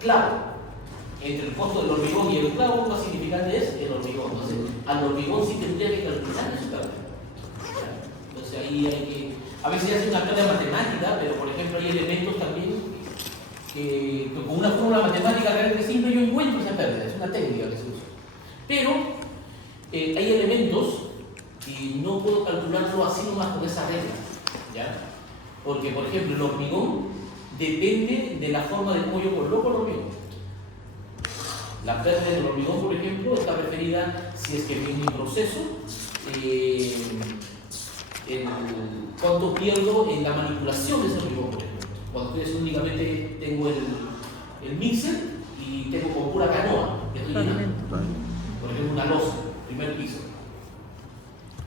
clavo. Entre el costo del hormigón y el clavo, más significante es el hormigón. Entonces, al hormigón sí tendría que calcular su pérdida. Entonces, ahí hay que. A veces se hace una pérdida matemática, pero por ejemplo, hay elementos también que con una fórmula matemática realmente simple yo encuentro esa pérdida. Es una técnica que se usa. Pero hay elementos que no puedo calcularlo así nomás con esa regla. ¿Ya? Porque, por ejemplo, el hormigón depende de la forma de cómo yo coloco el hormigón. La pérdida del hormigón, por ejemplo, está referida si es que en mi proceso, cuánto pierdo en la manipulación de ese hormigón, por ejemplo. Cuando ustedes únicamente tengo el mixer y tengo como pura canoa, que estoy llenando. Por ejemplo, una losa, primer piso.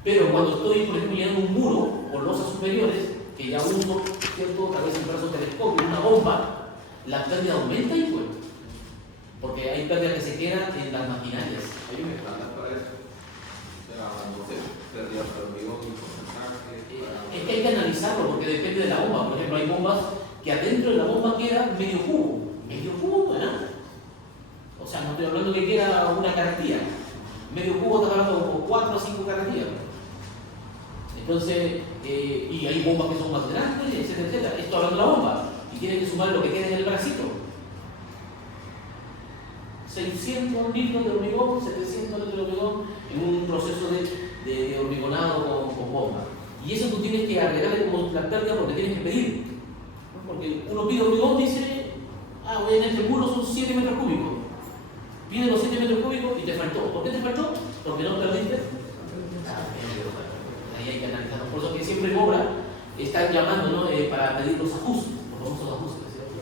Pero cuando estoy, por ejemplo, llenando un muro con losas superiores, que ya uso, ¿cierto? Tal vez en brazo telescopio, una bomba, la pérdida aumenta y pues. Porque hay pérdida que se queda en las maquinarias. Hay un estándar para eso. O sea, no sé, pérdida de hormigón y porcentaje. Es que hay que analizarlo porque depende de la bomba. Por ejemplo, hay bombas que adentro de la bomba queda medio cubo. Medio cubo, ¿verdad? O sea, no estoy hablando que queda una carretilla. Medio cubo está hablando como 4 o 5 carretillas. Entonces, y hay bombas que son más grandes, etcétera, etcétera. Esto hablando de la bomba. Y tiene que sumar lo que queda en el bracito. 600 litros de hormigón, 700 litros de hormigón en un proceso de hormigonado con bomba. Y eso tú tienes que agregarle como la pérdida porque tienes que pedir. Porque uno pide hormigón, dice, bueno, este muro son 7 metros cúbicos. Pide los 7 metros cúbicos y te faltó. ¿Por qué te faltó? Porque no perdiste. Ahí hay que analizarlo. Por eso que siempre en obra están llamando, ¿no? Para pedir los ajustes, los famosos ajustes, ¿cierto?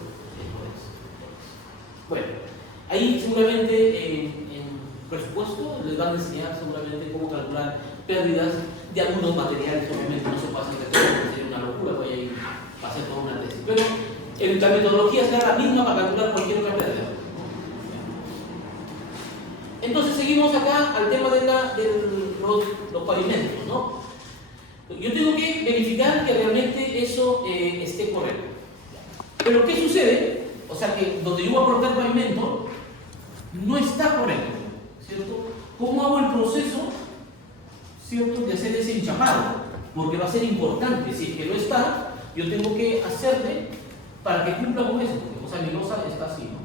Bueno. Ahí seguramente en presupuesto les van a enseñar seguramente cómo calcular pérdidas de algunos materiales. Obviamente no se pasen de todo, porque sería una locura, voy a ir a hacer toda una tesis. Pero la metodología será la misma para calcular cualquier otra pérdida. Entonces seguimos acá al tema de los pavimentos, ¿no? Yo tengo que verificar que realmente eso esté correcto. Pero ¿qué sucede? O sea que donde yo voy a aportar pavimento no está correcto, ¿cierto? ¿Cómo hago el proceso, ¿cierto?, de hacer ese enchapado? Porque va a ser importante. Si es que no está, yo tengo que hacerle para que cumpla con eso. O sea, mi losa está así, ¿no?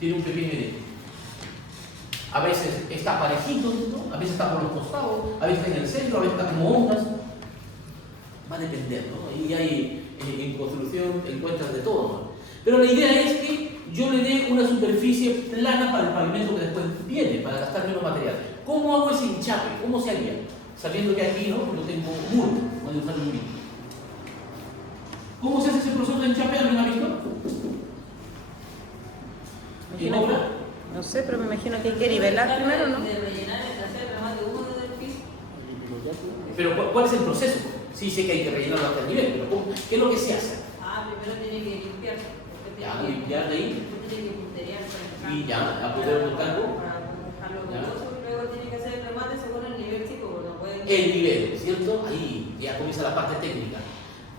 Tiene un pequeño edema. A veces está parejito, ¿no? A veces está por los costados, a veces está en el centro, a veces está como ondas. Va a depender, ¿no? Y hay en construcción encuentras de todo, ¿no? Pero la idea es que yo le dé una superficie plana para el pavimento que después viene, para gastar menos material. ¿Cómo hago ese hinchape? ¿Cómo se haría? Sabiendo que aquí no tengo muro, voy a usar un muro. ¿Cómo se hace ese proceso de hinchape? ¿Alguien ha visto? ¿En obra? No sé, pero me imagino que hay que nivelar primero, ¿no? De rellenar el trasero más de uno del piso. Pero ¿cuál es el proceso? Sí sé que hay que rellenarlo hasta el nivel, pero ¿qué es lo que se hace? Primero tiene que limpiar. Ya, limpiar de ahí. Después tiene que punterear para Y ya, a poder buscarlo. Para buscarlo veloso. Luego tiene que hacer el remate según el nivel chico, porque no puede. El nivel, ¿cierto? Ahí ya comienza la parte técnica.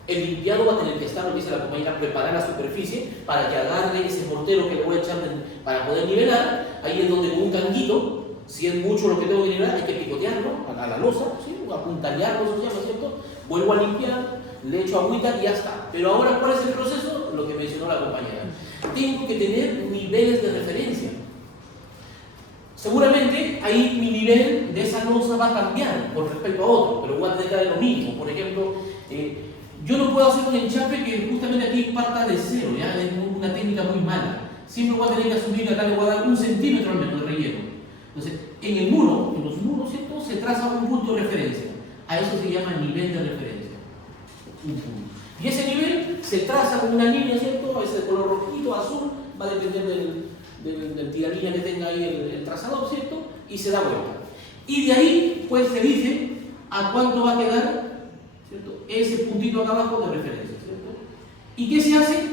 El limpiado va a tener que estar, lo que dice la compañera, preparar la superficie para que agarre ese mortero que le voy a echar para poder nivelar. Ahí es donde con un tanguito, si es mucho lo que tengo que nivelar, hay que picotearlo a la losa, ¿sí? Apuntallarlo, eso se llama, ¿cierto? Vuelvo a limpiar, le echo agüita y ya está. Pero ahora, ¿cuál es el proceso? Lo que mencionó la compañera. Tengo que tener niveles de referencia. Seguramente ahí mi nivel de esa losa va a cambiar con respecto a otro, pero voy a tener que dar lo mismo. Por ejemplo, yo no puedo hacer un enchape que justamente aquí parta de cero, ¿ya? Es una técnica muy mala. Siempre voy a tener que asumir que acá le voy a dar 1 centímetro al menos de relleno. Entonces, en el muro, en los muros, ¿cierto?, se traza un punto de referencia. A eso se llama nivel de referencia. Un punto. Y ese nivel se traza con una línea, ¿cierto? A veces de color rojito, azul, va a depender del tiralínea que tenga ahí el trazador, ¿cierto? Y se da vuelta. Y de ahí, pues se dice a cuánto va a quedar, ¿cierto?, ese puntito acá abajo de referencia, ¿cierto? ¿Y qué se hace?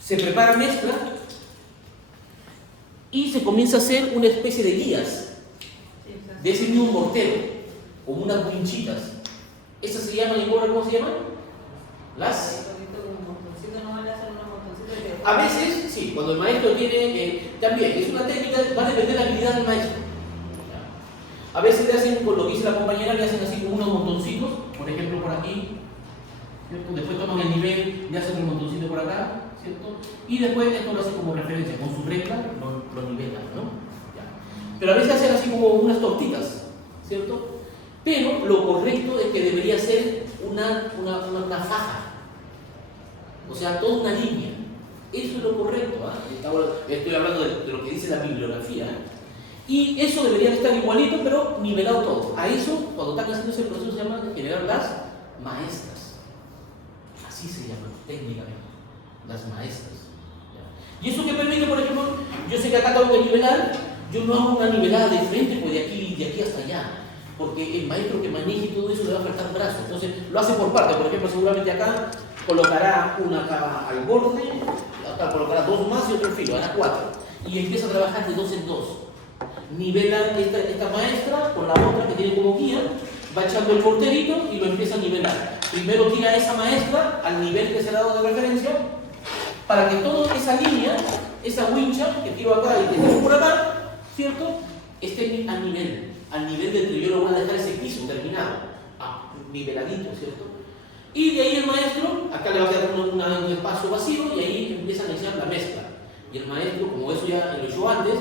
Se prepara mezcla y se comienza a hacer una especie de guías de ese mismo mortero, como unas winchitas. Esas se llaman en obra, ¿cómo se llaman? Las a veces, sí, cuando el maestro tiene, también es una técnica, va a depender de la habilidad del maestro. A veces le hacen, con lo que dice la compañera, le hacen así como unos montoncitos, por ejemplo por aquí, ¿cierto? Después toman el nivel y hacen un montoncito por acá, ¿cierto? Y después esto lo hace como referencia, con su regla lo nivelan, ¿no? Ya. Pero a veces hacen así como unas tortitas, ¿cierto? Pero lo correcto es que debería ser una faja, o sea, toda una línea. Eso es lo correcto, ¿eh? Estoy hablando de lo que dice la bibliografía, ¿eh? Y eso debería estar igualito, pero nivelado todo. A eso, cuando están haciendo ese proceso, se llama generar las maestras. Así se llama técnicamente, las maestras. ¿Ya? Y eso que permite, por ejemplo, yo sé que acá tengo que nivelar, yo no hago una nivelada de frente, pues de aquí hasta allá. Porque el maestro que maneje todo eso le va a faltar brazos. Entonces, lo hace por parte. Por ejemplo, seguramente acá colocará una acá al borde, acá colocará dos más y otro filo, hará 4. Y empieza a trabajar de 2 en 2. Nivela esta maestra con la otra que tiene como guía, va echando el porterito y lo empieza a nivelar. Primero tira a esa maestra al nivel que se le ha dado de referencia, para que toda esa línea, esa wincha que tiro acá y que tiro por acá, ¿cierto?, esté al nivel del que yo lo voy a dejar ese piso terminado, niveladito, ¿cierto? Y de ahí el maestro, acá le va a quedar un espacio vacío y ahí empiezan a iniciar la mezcla. Y el maestro, como eso ya lo hizo antes,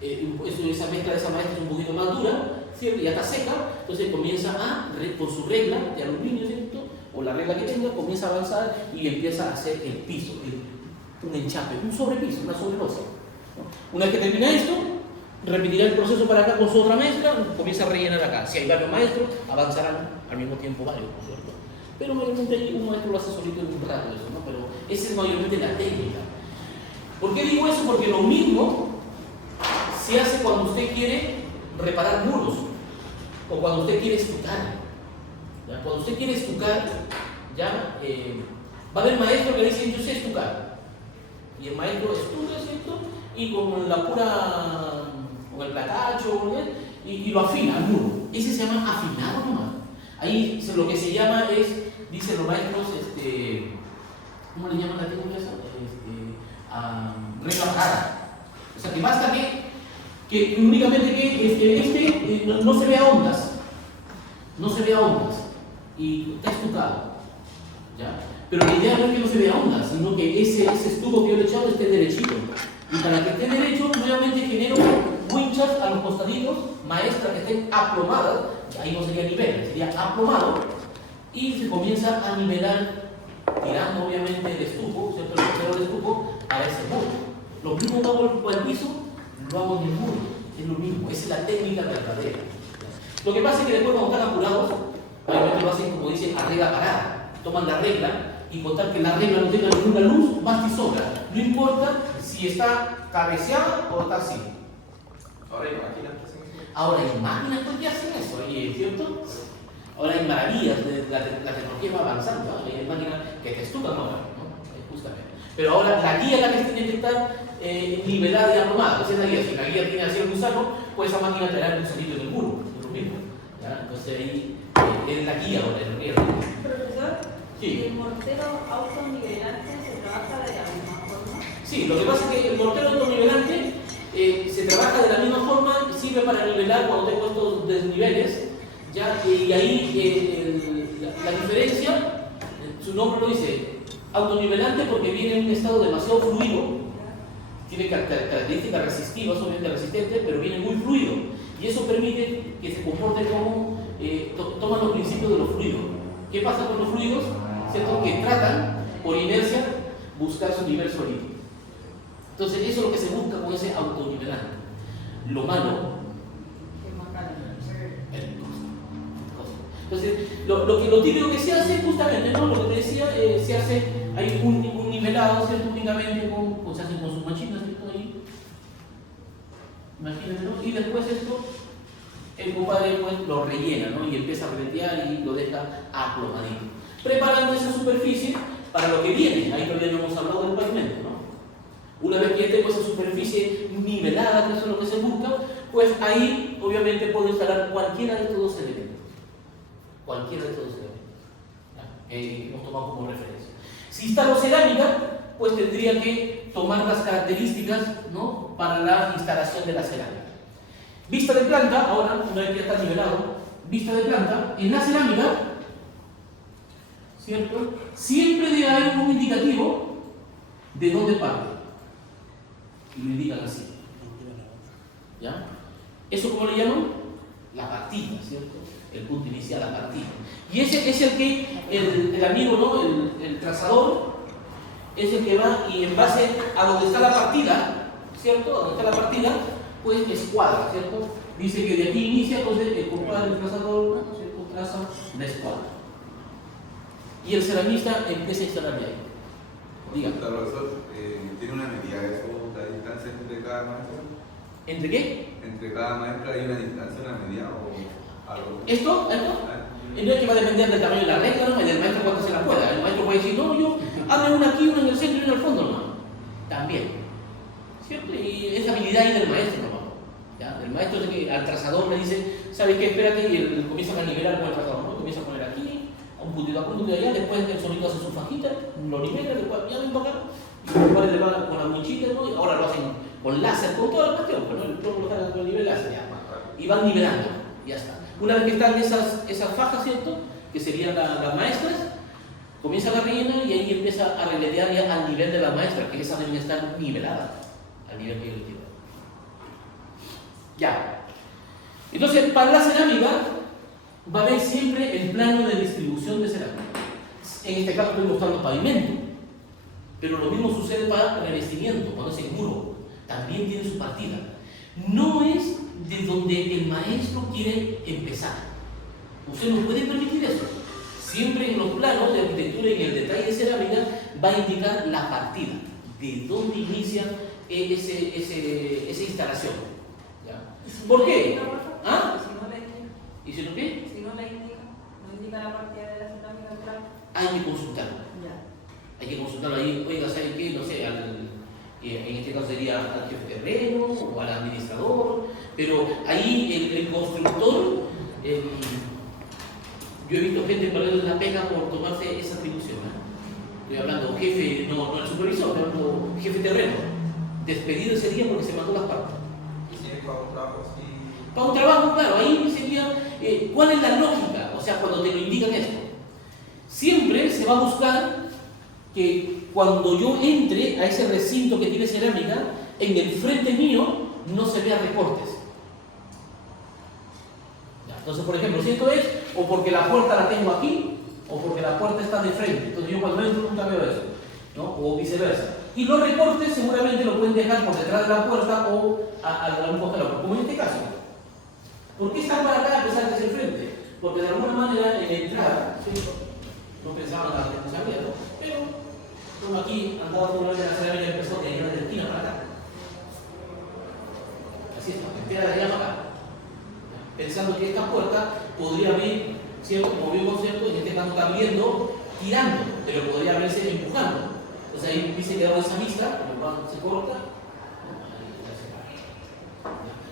esa mezcla de esa maestra es un poquito más dura, ¿cierto? Ya está seca, entonces comienza con su regla de aluminio, ¿cierto? O la regla que tenga, comienza a avanzar y empieza a hacer el piso, un enchape, un sobrepiso, una sobrelosa. Una vez que termina esto, repetirá el proceso para acá con su otra maestra, comienza a rellenar acá. Si hay varios maestros, avanzarán al mismo tiempo varios, ¿no es cierto? Pero mayormente un maestro lo hace solito en un rato, eso, ¿no? Pero esa es mayormente la técnica. ¿Por qué digo eso? Porque lo mismo se hace cuando usted quiere reparar muros o cuando usted quiere estucar. ¿Ya? Cuando usted quiere estucar, ¿ya? Va a haber maestros que dicen yo sé estucar. Y el maestro estudia, ¿cierto? Y con con el platacho, y lo afina al muro. Ese se llama afinado nomás. Ahí lo que se llama es, dicen los maestros, ¿cómo le llaman la técnica esa? Regla parada. O sea que basta que únicamente que no se vea ondas. No se vea ondas. Y está estucado. ¿Ya? Pero la idea no es que no se vea ondas, sino que ese estuco que yo le he echado esté derechito. Y para que esté derecho, nuevamente genero winchas a los costaditos, maestras que estén aplomadas, ahí no sería nivel, sería aplomado, y se comienza a nivelar, tirando obviamente el estuco, ¿cierto? El costado del estuco a ese muro. Lo mismo que hago por el piso, lo hago en el muro, es lo mismo, esa es la técnica verdadera. Lo que pasa es que después cuando están apurados, obviamente lo hacen como dicen, a regla parada, toman la regla y contar que la regla no tenga ninguna luz, basta y sobra. No importa si está cabeceada o está así. Ahora hay máquinas que hacen eso. Ahora hay máquinas que hacen eso, ¿cierto? Ahora hay maravillas, la tecnología va avanzando, ¿no? Hay máquinas que te estucan ahora, ¿no? Justamente. Pero ahora la guía es la que tiene que estar nivelada y aplomada. Esa es la guía. Si la guía tiene así el gusano, pues esa máquina traerá el gusanito en el muro, es lo mismo. ¿Ya? Entonces ahí es la guía ahora, el riesgo. Profesor, Sí. ¿el mortero autonivelante se trabaja de la misma forma? Sí, lo que pasa es que el mortero autonivelante se trabaja de la misma forma, sirve para nivelar cuando tengo estos desniveles, ¿ya? Y ahí la diferencia, su nombre lo dice, autonivelante porque viene en un estado demasiado fluido, tiene características resistivas, obviamente resistentes, pero viene muy fluido, y eso permite que se comporte como, toman los principios de los fluidos. ¿Qué pasa con los fluidos? ¿Cierto? Que tratan, por inercia, buscar su nivel solito. Entonces, eso es lo que se busca con ese autonivelante. Lo malo Es más caro. es el costo. Entonces, lo típico que se hace, justamente, ¿no? Lo que te decía, se hace, hay un nivelado, ¿cierto? Únicamente se hace con sus machinas, ¿cierto? Ahí. Imagínate, ¿no? Y después esto, el compadre pues, lo rellena, ¿no? Y empieza a reventear y lo deja aplomadito. Preparando esa superficie para lo que viene. Ahí todavía no hemos hablado del pavimento, ¿no? Una vez que tengo esa superficie nivelada, que eso es lo que se busca, pues ahí obviamente puedo instalar cualquiera de estos dos elementos. Cualquiera de estos dos elementos. Hemos tomado como referencia. Si instalo cerámica, pues tendría que tomar las características, ¿no?, para la instalación de la cerámica. Vista de planta, ahora, una vez que ya está nivelado, vista de planta, en la cerámica, ¿cierto?, siempre debe haber un indicativo de dónde parte. Y lo indican así. ¿Ya? ¿Eso cómo le llaman? La partida, ¿cierto? El punto inicial, la partida. Y ese es el que el amigo, ¿no?, el trazador, es el que va y en base a donde está la partida, ¿cierto? A donde está la partida, pues escuadra, ¿cierto? Dice que de aquí inicia, entonces el compadre, el trazador, ¿cierto?, traza la escuadra. Y el ceramista empieza a instalar de ahí. Diga. Profesor, ¿tiene una medida de eso, la distancia entre cada maestra? ¿Entre qué? ¿Entre cada maestra hay una distancia, una medida o algo? ¿Esto? No es que va a depender del tamaño de la regla, ¿no?, y del maestro cuánto se la pueda. El maestro puede decir, no, yo hazme una aquí, una en el centro y una en el fondo, no. También. ¿Cierto? Y es habilidad ahí del maestro, ¿no? ¿Ya? El maestro es el que al trazador le dice, ¿sabes qué? Espérate, y él comienza a nivelar con el trazador, ¿no? Comienza a poner aquí, a un puntito acá, un puntito allá, después el sonido hace su fajita, lo nivela, después ya ven para acá, y después le va con la mochila, ¿no? Y ahora lo hacen con láser, con toda la cuestión, pero el plomo lo dejan con el nivel láser, ya. Y van nivelando, ya está. Una vez que están esas fajas, ¿cierto?, que serían las maestras, comienza la rellena y ahí empieza a reletear ya al nivel de las maestras, que esas deben estar niveladas al nivel que yo les quiero. Ya. Entonces, para la cerámica va a haber siempre el plano de distribución de cerámica. En este caso estoy mostrando pavimento, pero lo mismo sucede para revestimiento, cuando es el muro, también tiene su partida. No es de donde el maestro quiere empezar. Usted no puede permitir eso. Siempre en los planos de arquitectura y en el detalle de cerámica va a indicar la partida, de dónde inicia esa instalación. ¿Ya? ¿Por qué? ¿Ah? ¿Y si no qué? Si no la indica, no indica la partida de la cerámica central. Hay que consultarlo. Ya. Hay que consultarlo ahí. Oiga, ¿sabe qué? No sé, en este caso sería al jefe terreno o al administrador, pero ahí el constructor, yo he visto gente perder la pega por tomarse esa atribución. Estoy hablando jefe, no el supervisor, estoy hablando jefe terreno, despedido ese día porque se mandó las partes. ¿Y si es para un trabajo así? Para un trabajo, claro, ahí sería, ¿cuál es la lógica? O sea, cuando te lo indican esto, siempre se va a buscar que cuando yo entre a ese recinto que tiene cerámica, en el frente mío no se vea recortes. Ya, entonces, por ejemplo, si esto es o porque la puerta la tengo aquí o porque la puerta está de frente, entonces yo cuando entro nunca veo eso, ¿no? O viceversa. Y los recortes seguramente lo pueden dejar por detrás de la puerta o a un costado, como en este caso. ¿Por qué están para acá a pesar de ser frente? Porque de alguna manera en la entrada, ¿sí?, no pensaban en la responsabilidad, ¿no?, pero como aquí andaba una vez en la cerámica y empezó de ir de esquina para acá. Así es, entera de allá para acá. Pensando que esta puerta podría abrir, ¿cierto? Como vimos, ¿cierto? En este caso está abriendo, tirando, pero podría abrirse empujando. Entonces ahí dice que daba esa vista, se corta, ¿no? Ahí ya se para.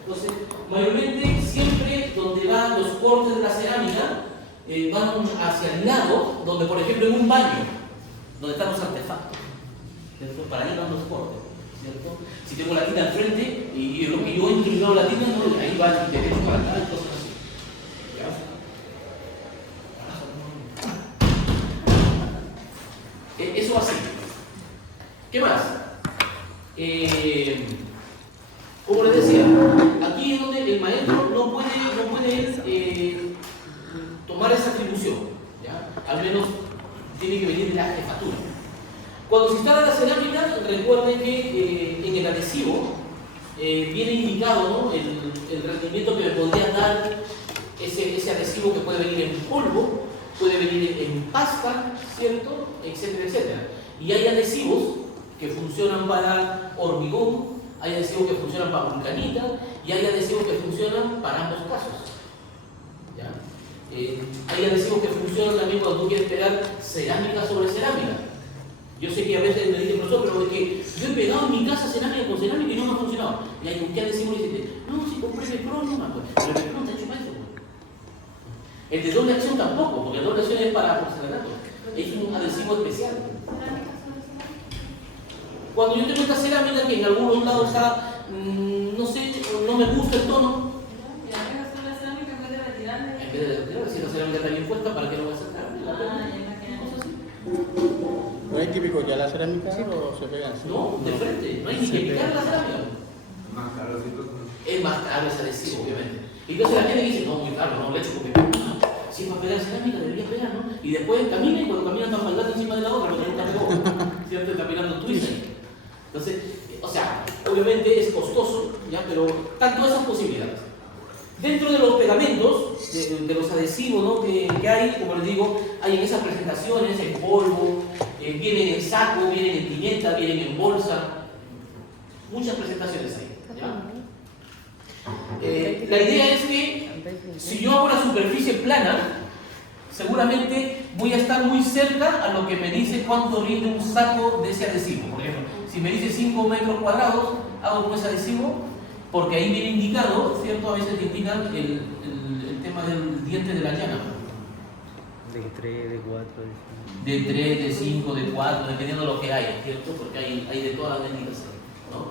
Entonces, mayormente siempre donde van los cortes de la cerámica van hacia el lado, donde por ejemplo en un baño, donde están los artefactos, ¿cierto? Para ahí van los cortes, ¿cierto? Si tengo la tina al frente y lo que yo entro y veo la tina, no, ahí va derecho para acá y cosas así. ¿Ya? Eso así. ¿Qué más? Como les decía, aquí es donde el maestro no puede tomar esa atribución, ¿ya? Al menos tiene que venir de la jefatura. Cuando se instala la cerámica, recuerden que en el adhesivo viene indicado, ¿no?, el rendimiento que me podría dar ese adhesivo, que puede venir en polvo, puede venir en pasta, ¿cierto?, etcétera, etcétera. Y hay adhesivos que funcionan para hormigón, hay adhesivos que funcionan para vulcanita y hay adhesivos que funcionan para ambos casos. ¿Ya? Hay adhesivos que funcionan también cuando tú quieres pegar cerámica sobre cerámica. Yo sé que a veces me dicen, profesor, pero es que yo he pegado en mi casa cerámica con cerámica y no me ha funcionado. Y hay un que adhesivo y dice, no, si compré el Pro, no me acuerdo. Pero el Pro está hecho para eso. El de doble acción tampoco, porque el doble acción es para porcelanato. Es un adhesivo especial. Cuando yo tengo esta cerámica que en algunos lados está, no sé, no me gusta el tono, Y la dejas con la cerámica en vez de retirarla. en vez de retirar, si la cerámica está bien puesta, ¿para qué lo voy a sacar? Ah, ya imagino. Cosas así. ¿No es típico ya la cerámica o se pega así? No, de frente, no hay ni que picar la cerámica. Más caro, sí, pues. Es más caro ese adhesivo, obviamente. Y entonces la gente dice, no, muy caro, no, le echo porque si es para pegar cerámica, debería pegar, ¿no? Y después camina y cuando caminan están bailando encima de la otra, porque nunca pegó, ¿cierto? Está mirando Twitter. Entonces, o sea, obviamente es costoso, ¿ya? Pero están todas esas posibilidades. Dentro de los pegamentos, de los adhesivos, ¿no? que hay, como les digo, hay en esas presentaciones, en polvo, vienen en saco, vienen en pimienta, vienen en bolsa, muchas presentaciones hay, ¿ya? La idea es que si yo hago la superficie plana, seguramente voy a estar muy cerca a lo que me dice cuánto rinde un saco de ese adhesivo. Por ejemplo, si me dice 5 metros cuadrados, hago con ese adhesivo, porque ahí viene indicado, ¿cierto? A veces te indican el tema del diente de la llana. De 3, de 4, De 3, de 5, de 4, dependiendo de lo que haya, ¿cierto? Porque hay de todas las indicaciones, ¿no?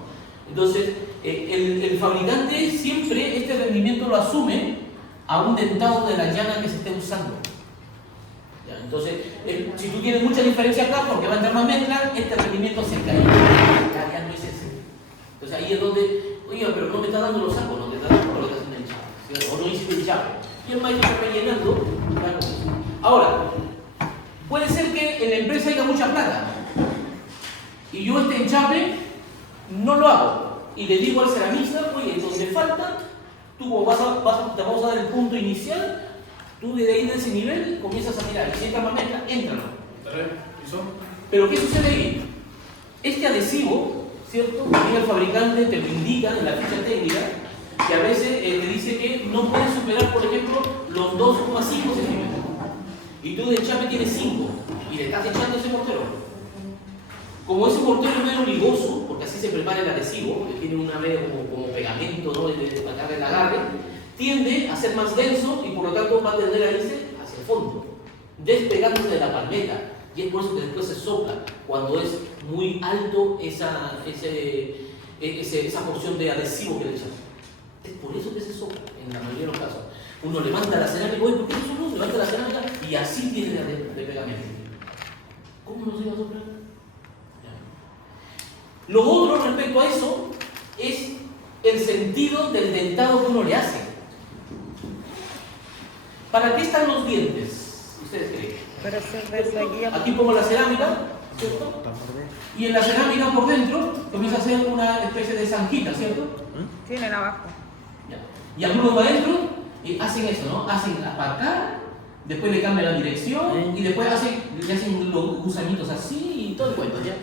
Entonces, el fabricante siempre este rendimiento lo asume a un dentado de la llana que se esté usando. ¿Ya? Entonces, si tú tienes mucha diferencia acá, porque va a entrar más mezcla, este rendimiento se cae. Acá ya no es ese. Entonces ahí es donde, oiga, pero no me está dando los sacos, no te está dando lo que hacen el chape, ¿cierto? O no hiciste el chape. Y el maestro está rellenando. Ahora, puede ser que en la empresa haya mucha plata y yo este enchape no lo hago y le digo al ceramista, oye, donde falta, tú te vamos a dar el punto inicial, tú desde ahí de ese nivel comienzas a mirar, y si entra más mezcla, éntralo. Pero ¿qué sucede ahí? Este adhesivo, ¿cierto? También el fabricante te lo indica en la ficha técnica, que a veces te dice que no puedes superar, por ejemplo, los 2,5 centímetros. Y tú de enchape tienes 5 y le estás echando ese mortero. Como ese mortero es medio ligoso, porque así se prepara el adhesivo, que tiene una medio como pegamento, ¿no? Para darle el agarre, tiende a ser más denso y por lo tanto va a tender a irse hacia el fondo, despegándose de la palmeta. Y es por eso que después se sopla cuando es muy alto esa porción de adhesivo que le echamos. Es por eso que se sopla en la mayoría de los casos. Uno levanta la cerámica, oye, ¿por qué no sopló? Levanta la cerámica y así tiene de pegamento. ¿Cómo no se va a soplar? Lo otro respecto a eso es el sentido del dentado que uno le hace. ¿Para qué están los dientes? ¿Ustedes creen? Para hacer de esa guía. Aquí pongo la cerámica, ¿cierto? Y en la cerámica por dentro comienza a hacer una especie de zanjita, ¿cierto? Tienen abajo. Ya. Y algunos maestros hacen eso, ¿no? Hacen para acá, después le cambian la dirección y después le hacen los gusanitos así y todo el cuento. ¿Ya?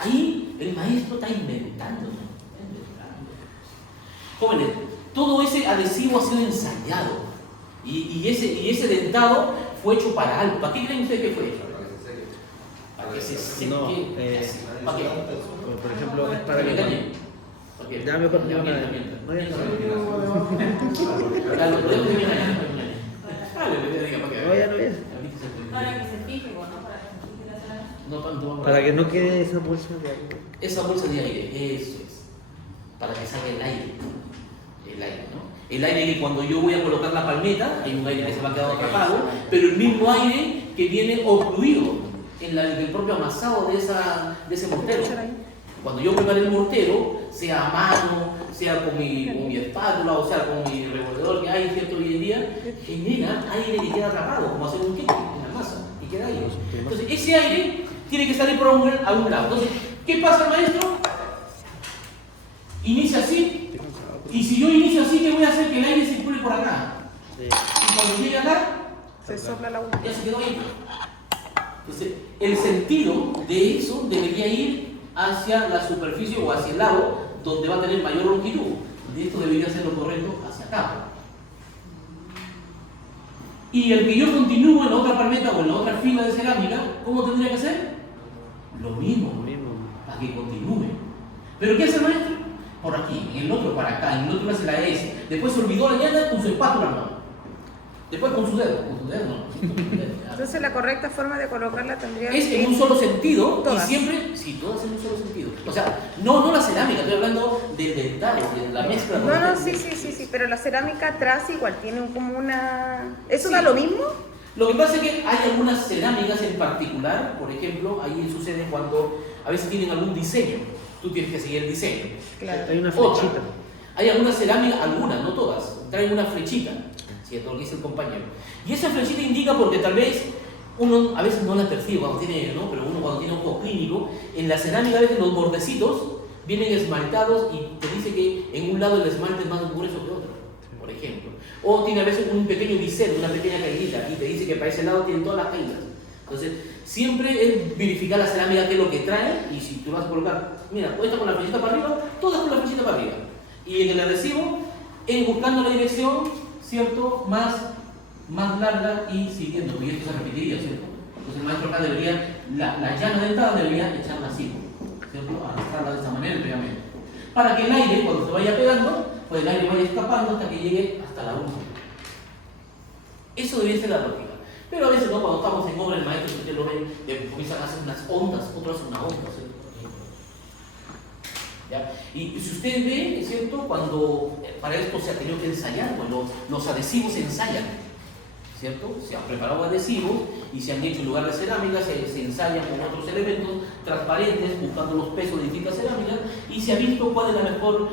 Ahí el maestro está inventando, ¿no? Jóvenes, todo ese adhesivo ha sido ensayado y ese dentado fue hecho para algo. ¿Para qué creen ustedes que fue hecho? Para que se seque. No, ¿Para qué? por ejemplo, es para ¿Para que... qué? ¿Para qué? Ya mejor Ya, no, mienta, no, mienta. no, Mienta. no. Ya, lo podemos terminar ya. Dale, diga, ¿para qué? No, ya no es. Para que se fije, ¿no? Para que se fije la cerámica. No tanto vamos Para que no quede esa bolsa de agua. esa bolsa de aire, eso es. Para que salga el aire. El aire, ¿no? El aire que cuando yo voy a colocar la palmeta, hay un aire que se va a quedar atrapado, pero el mismo aire que viene ocluido en el propio amasado de ese mortero. Cuando yo preparo el mortero, sea a mano, sea con mi espátula, o sea con mi revolvedor que hay, ¿cierto? Hoy en día, genera aire que queda atrapado, como hacer un queque en la masa, y queda aire. Entonces, ese aire tiene que salir por a un lado. Entonces, ¿qué pasa el maestro? Inicia así, y si yo inicio así, ¿qué voy a hacer? Que el aire circule por acá. Y cuando llegue acá, Se sopla la uña. ya se quedó ahí. Entonces, el sentido de eso debería ir hacia la superficie o hacia el lado donde va a tener mayor longitud. De esto debería ser lo correcto hacia acá. Y el que yo continúe en la otra palmeta o en la otra fila de cerámica, ¿cómo tendría que ser? Lo mismo, para que continúe. ¿Pero qué hace el maestro? Por aquí, en el otro para acá, en el otro hace la S. Después se olvidó la llana con su espátula, ¿no? Después con su dedo no. Sí, con su dedo, ya. Entonces la correcta forma de colocarla tendría Es que en un solo sentido Todas. y siempre, sí, todas en un solo sentido. O sea, no la cerámica, estoy hablando del dentado, de la mezcla. No, sí, pero la cerámica atrás igual tiene como una... ¿Eso Sí. da lo mismo? Lo que pasa es que hay algunas cerámicas en particular, por ejemplo, ahí sucede cuando a veces tienen algún diseño, tú tienes que seguir el diseño. Claro. Hay una Otra. flechita. Hay algunas cerámicas, algunas, no todas, traen una flechita, ¿cierto? Lo que dice el compañero. Y esa flechita indica porque tal vez uno a veces no la percibe cuando tiene, ¿no? Pero uno cuando tiene ojo clínico, en la cerámica a veces los bordecitos vienen esmaltados y te dice que en un lado el esmalte es más grueso que otro, por ejemplo. O tiene a veces un pequeño bisel, una pequeña caída, y te dice que para ese lado tienen todas las caídas. Entonces, siempre es verificar la cerámica qué es lo que trae, y si tú vas a colocar, mira, esta con la flechita para arriba, todas con la flechita para arriba. Y en el adhesivo, buscando la dirección, ¿cierto? Más larga y siguiendo, y esto se repetiría, ¿cierto? Entonces el maestro acá debería, la llana dentada debería echarla así, ¿cierto? Arrastrarla de esa manera previamente. Para que el aire, cuando se vaya pegando, pues el aire vaya escapando hasta que llegue hasta la última. Eso debería ser la lógica. Pero a veces, ¿no? Cuando estamos en obra, el maestro, si ustedes lo ven, comienzan a hacer unas ondas, otros hacen una onda, ¿cierto? ¿Ya? Y si usted ve, ¿es cierto? Cuando para esto se ha tenido que ensayar, pues los adhesivos se ensayan, ¿cierto? Se han preparado adhesivos y se han hecho en lugar de cerámica, se ensayan con otros elementos transparentes, buscando los pesos de distintas cerámicas, y se ha visto cuál es el mejor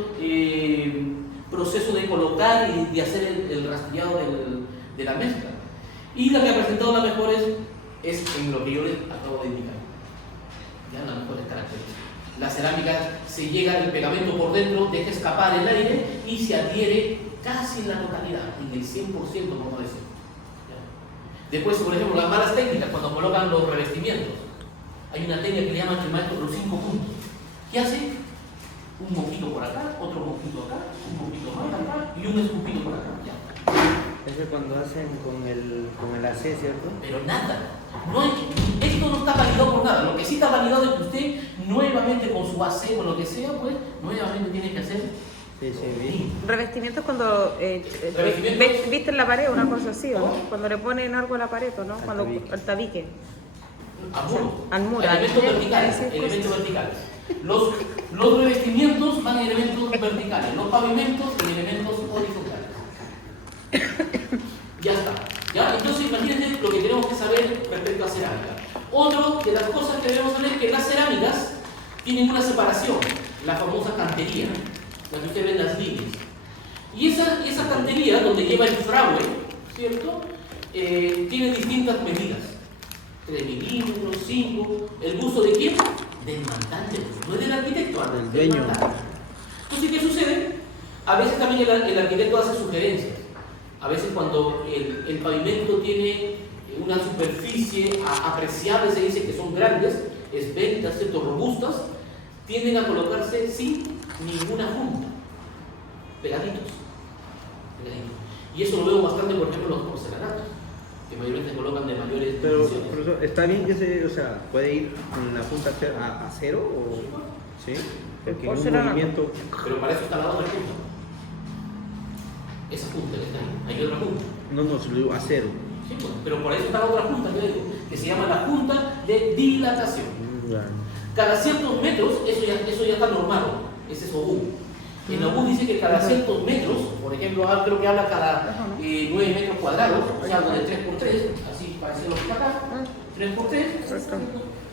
proceso de colocar y de hacer el rastrillado de la mezcla. Y la que ha presentado la mejor es en lo que yo les acabo de indicar. Ya, las mejores características. La cerámica se llega el pegamento por dentro, deja escapar el aire y se adhiere casi en la totalidad, en el 100%, por no decir. Después, por ejemplo, las malas técnicas cuando colocan los revestimientos. Hay una técnica que le llaman el maestro los 5 puntos. ¿Qué hace? Un moquito por acá, otro moquito acá, un moquito más acá y un escupito por acá. Ya. Eso es cuando hacen con el AC, ¿cierto? Pero nada. Esto no está validado por nada. Lo que sí está validado es que usted nuevamente con su AC o lo que sea, pues nuevamente tiene que hacer. Sí, bien. Revestimientos cuando Revestimientos. viste en la pared, una cosa así, ¿o no? ¿Cómo? Cuando le ponen algo a la pared, ¿o no? Al Cuando tabique. al tabique. Al muro. Al muro. Elementos verticales. Sí, Elementos verticales. Los revestimientos van en elementos verticales, los pavimentos en elementos horizontales. Ya está. ¿Ya? Entonces imagínense lo que tenemos que saber respecto a cerámica. Otra de las cosas que debemos saber es que las cerámicas tienen una separación, la famosa cantería, la que usted ve en las líneas. Y esa cantería, donde lleva el fragüe, ¿cierto? Tiene distintas medidas. 3 milímetros, 5. ¿El gusto de quién? Del mandante, no es del arquitecto, Del dueño. mandante. Entonces, ¿qué sucede? A veces también el arquitecto hace sugerencias. A veces cuando el pavimento tiene una superficie apreciable, se dice que son grandes, esbeltas, ¿cierto? Robustas, tienden a colocarse sin ninguna junta, pegaditos. Y eso lo veo bastante, por ejemplo, en los porcelanatos, que mayormente se colocan de mayores Pero, dimensiones. profesor, ¿está bien que puede ir con la punta a cero o sí? Porque en un porcelanato. movimiento Pero para eso está la otra punta. Esa punta que está ahí. Hay otra punta. no se lo digo a cero. Sí, pues, pero por eso está la otra punta que digo, que se llama la punta de dilatación. Ya. Cada ciertos metros, eso ya está normado. Ese es OU. En OU dice que cada ciertos metros, por ejemplo, creo que habla cada 9 metros cuadrados, o sea, algo de 3x3, así parece lo que está acá, 3x3,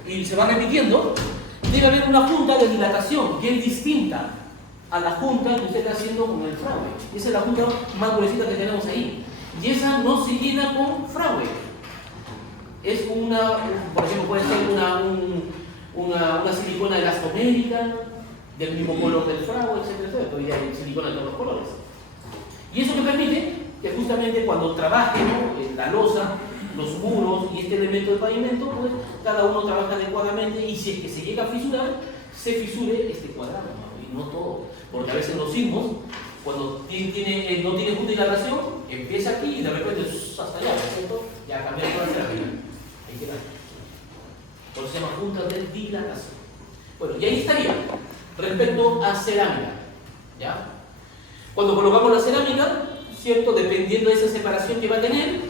y se va repitiendo, debe haber una junta de dilatación que es distinta a la junta que usted está haciendo con el fraude. Esa es la junta más gruesita que tenemos ahí. Y esa no se llena con fraude. Es por ejemplo, puede ser una silicona elastomérica, del mismo color del fraude, etcétera, todavía hay silicona de todos los colores. Y eso que permite que justamente cuando trabaje, ¿no? La losa, los muros y este elemento de pavimento, pues cada uno trabaja adecuadamente y si es que se llega a fisurar, se fisure este cuadrado, ¿no? Y no todo. Porque a veces los sismos, cuando no tiene punto de dilatación, empieza aquí y de repente hasta allá, ¿cierto? Ya cambia toda la cerámica. Ahí queda. Por eso se llama punta de dilatación. Bueno, y ahí estaría. Respecto a cerámica, ¿ya? Cuando colocamos la cerámica, ¿cierto? Dependiendo de esa separación que va a tener,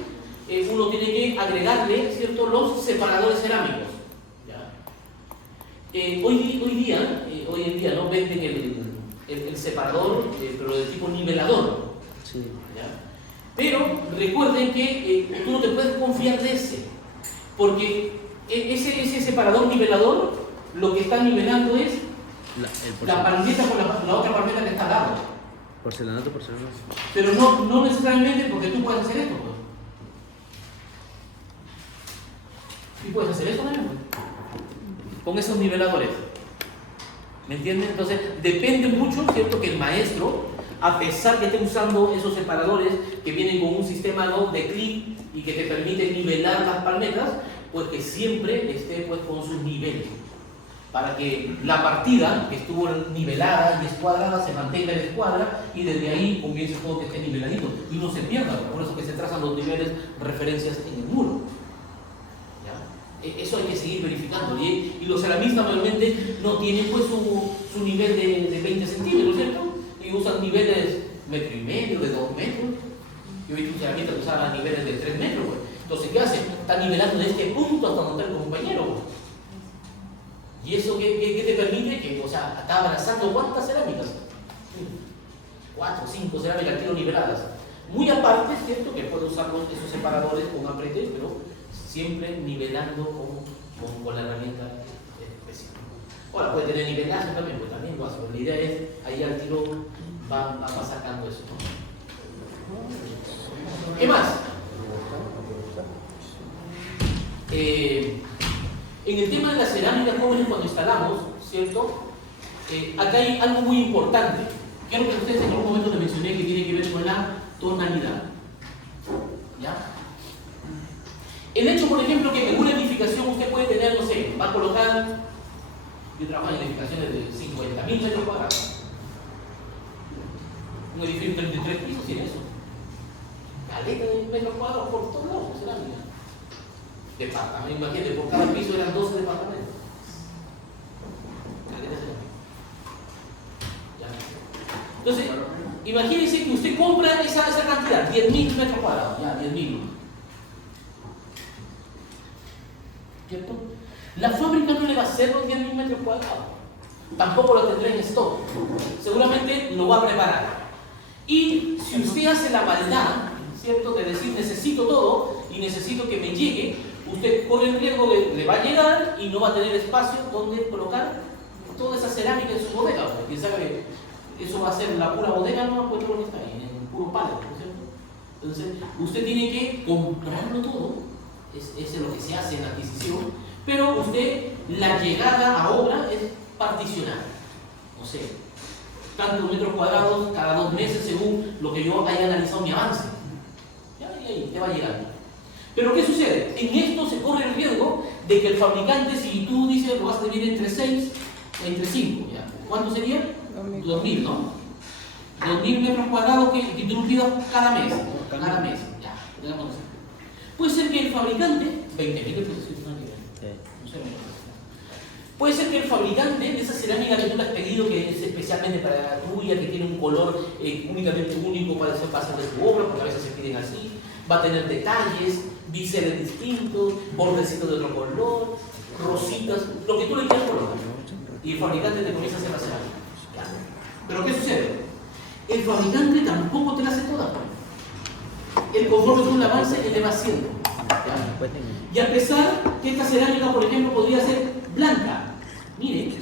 uno tiene que agregarle, ¿cierto?, los separadores cerámicos. ¿Ya? Hoy en día, ¿no?, venden el separador, pero de tipo nivelador. Sí. ¿Ya? Pero recuerden que tú no te puedes confiar de ese, porque ese separador nivelador lo que está nivelando es la palmeta con la otra palmeta que está al lado. Porcelanato. Pero no necesariamente porque tú puedes hacer esto. Pues. ¿Y puedes hacer eso también? Pues? Con esos niveladores. ¿Me entienden? Entonces, depende mucho, ¿cierto?, que el maestro, a pesar que esté usando esos separadores que vienen con un sistema, ¿no?, de clic y que te permite nivelar las palmetas, pues que siempre esté pues con sus niveles, para que la partida que estuvo nivelada y escuadrada se mantenga en escuadra y desde ahí comience todo que esté niveladito y no se pierda. Por eso que se trazan los niveles, referencias en el muro. ¿Ya? Eso hay que seguir verificando. Y los ceramistas normalmente no tienen pues su nivel de 20 centímetros, ¿cierto? Y usan niveles 1,5 metros, de 2 metros. Yo he visto un ceramista que usaba niveles de 3 metros. Pues. Entonces, ¿qué hace? Está nivelando de este punto hasta donde está el compañero. Pues. ¿Y eso qué te permite? Que, o sea, está abrazando ¿cuántas cerámicas? 4 o 5 cerámicas al tiro niveladas. Muy aparte, es cierto que puede usar esos separadores con aprete, pero siempre nivelando con la herramienta especial. Ahora, puede tener nivelaje también, pues también lo hace. La idea es, ahí al tiro va sacando eso. ¿No? ¿Qué más? En el tema de la cerámica, jóvenes, cuando instalamos, ¿cierto? Acá hay algo muy importante. Quiero que ustedes en algún momento les mencioné que tiene que ver con la tonalidad. ¿Ya? El hecho, por ejemplo, que en una edificación usted puede tener, no sé, va a colocar, yo trabajo en edificaciones de 50.000 metros cuadrados. Un edificio de 33 pisos tiene eso. Caleta de metros cuadrados por todos lados, cerámica. Departamento, imagínate, por cada piso eran 12 departamentos. Entonces, imagínense que usted compra esa cantidad, 10.000 metros cuadrados, ya, 10.000. ¿Cierto? La fábrica no le va a hacer los 10.000 metros cuadrados. Tampoco lo tendrá en stock. Seguramente lo va a preparar. Y si usted hace la maldad, ¿cierto?, de decir necesito todo y necesito que me llegue, usted corre el riesgo de le va a llegar y no va a tener espacio donde colocar toda esa cerámica en su bodega. Porque quién sabe que eso va a ser la pura bodega, no puede poner está ahí, en el puro palo, ¿no es cierto? Entonces, usted tiene que comprarlo todo, eso es lo que se hace en la adquisición, pero usted, la llegada a obra es particionar. No sé, tantos metros cuadrados cada 2 meses según lo que yo haya analizado mi avance. Ya, y ahí te va llegando. Pero ¿qué sucede? En esto se corre el riesgo de que el fabricante, si tú dices lo vas a dividir entre 6, entre 5, ¿ya? ¿Cuánto sería? 2.000, ¿no? 2.000 metros cuadrados que tú pidas cada mes. Cada mes, ya. Puede ser que el fabricante, 20.000 pesos, no sé, puede ser que el fabricante de esa cerámica que tú le has pedido, que es especialmente para la tuya, que tiene un color únicamente único para hacer pasar de tu obra, porque a veces se piden así, va a tener detalles, biseles distintos, bordecitos de otro color, rositas, lo que tú le quieras colocar. Y el fabricante te comienza a hacer la cerámica. ¿Ya? Pero ¿qué sucede? El fabricante tampoco te la hace toda. El conforme tú la avances, él le va haciendo. ¿Ya? Y a pesar que esta cerámica, por ejemplo, podría ser blanca, mire,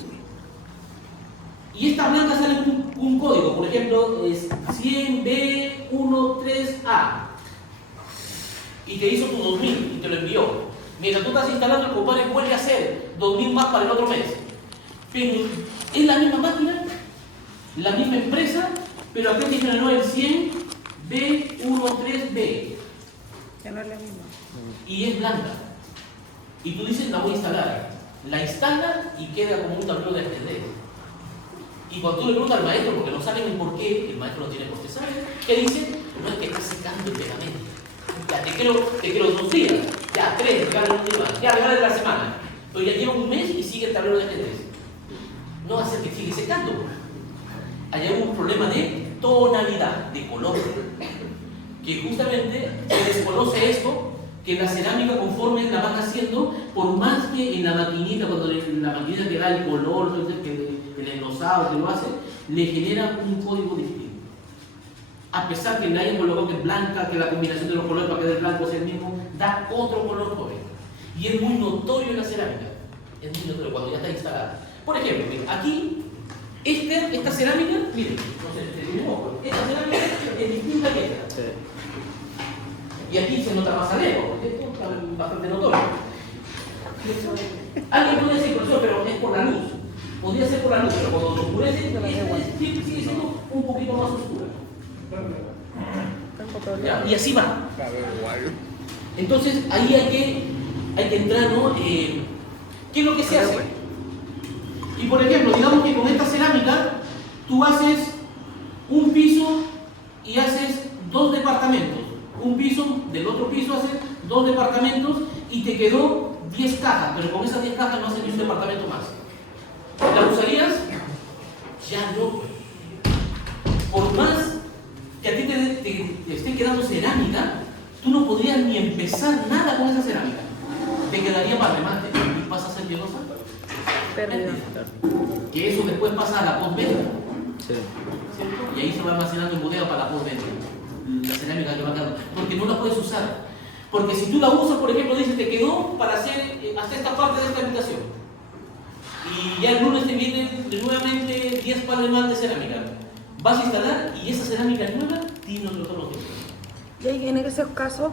y esta blanca sale un código, por ejemplo, es 100B13A, y te hizo tu 2.000 y te lo envió. Mientras tú estás instalando, el compadre vuelve a hacer 2.000 más para el otro mes. Pero es la misma máquina, la misma empresa, pero acá te generó el 100B13B. Ya no es la misma. Y es blanca. Y tú dices, la voy a instalar. La instala y queda como un tablero de ajedrez. Y cuando tú le preguntas al maestro, porque no saben el por qué, el maestro no tiene por qué saber, ¿qué dice? No es que está secando el pegamento. Ya, te quiero 2 días, ya 3, regalo un día más, ya regalo de la semana. Pero ya lleva un mes y sigue el tablero de ajedrez. No va a ser que sigue secando. Hay un problema de tonalidad, de color. que justamente se desconoce esto, que la cerámica conforme la van haciendo, por más que en la maquinita, cuando la maquinita que da el color, el enlosado que lo hace, le genera un código distinto. A pesar que le hayan colocado que es blanca, que la combinación de los colores para que el blanco sea el mismo, da otro color joven. Y es muy notorio en la cerámica. Es muy notorio cuando ya está instalada. Por ejemplo, miren, aquí, esta cerámica, miren, no sé, esta cerámica es distinta que esta. Sí. Y aquí se nota más lejos, porque esto está bastante notorio. Alguien puede decir, profesor, pero es por la luz. Podría ser por la luz, pero cuando lo oscurece, sigue siendo un poquito más oscura. Ya, y así va. Entonces ahí hay que entrar, ¿no? ¿Qué es lo que se hace? Y por ejemplo, digamos que con esta cerámica tú haces un piso y haces 2 departamentos. Un piso, del otro piso haces 2 departamentos y te quedó 10 cajas, pero con esas 10 cajas no haces ni un departamento más. ¿La usarías? Ya no. Por más que a ti te esté quedando cerámica, tú no podrías ni empezar nada con esa cerámica. Te quedaría para remate y pasa a ser llenosa. Pérdida. Que eso después pasa a la postventa. Sí. ¿Cierto? Y ahí se va almacenando en bodega para la postventa. La cerámica que va quedando. Porque no la puedes usar. Porque si tú la usas, por ejemplo, dices, te quedó para hacer hasta esta parte de esta habitación. Y ya el lunes te vienen nuevamente 10 pares más de cerámica. Vas a instalar y esa cerámica nueva tiene otro tono. Y ahí en esos casos,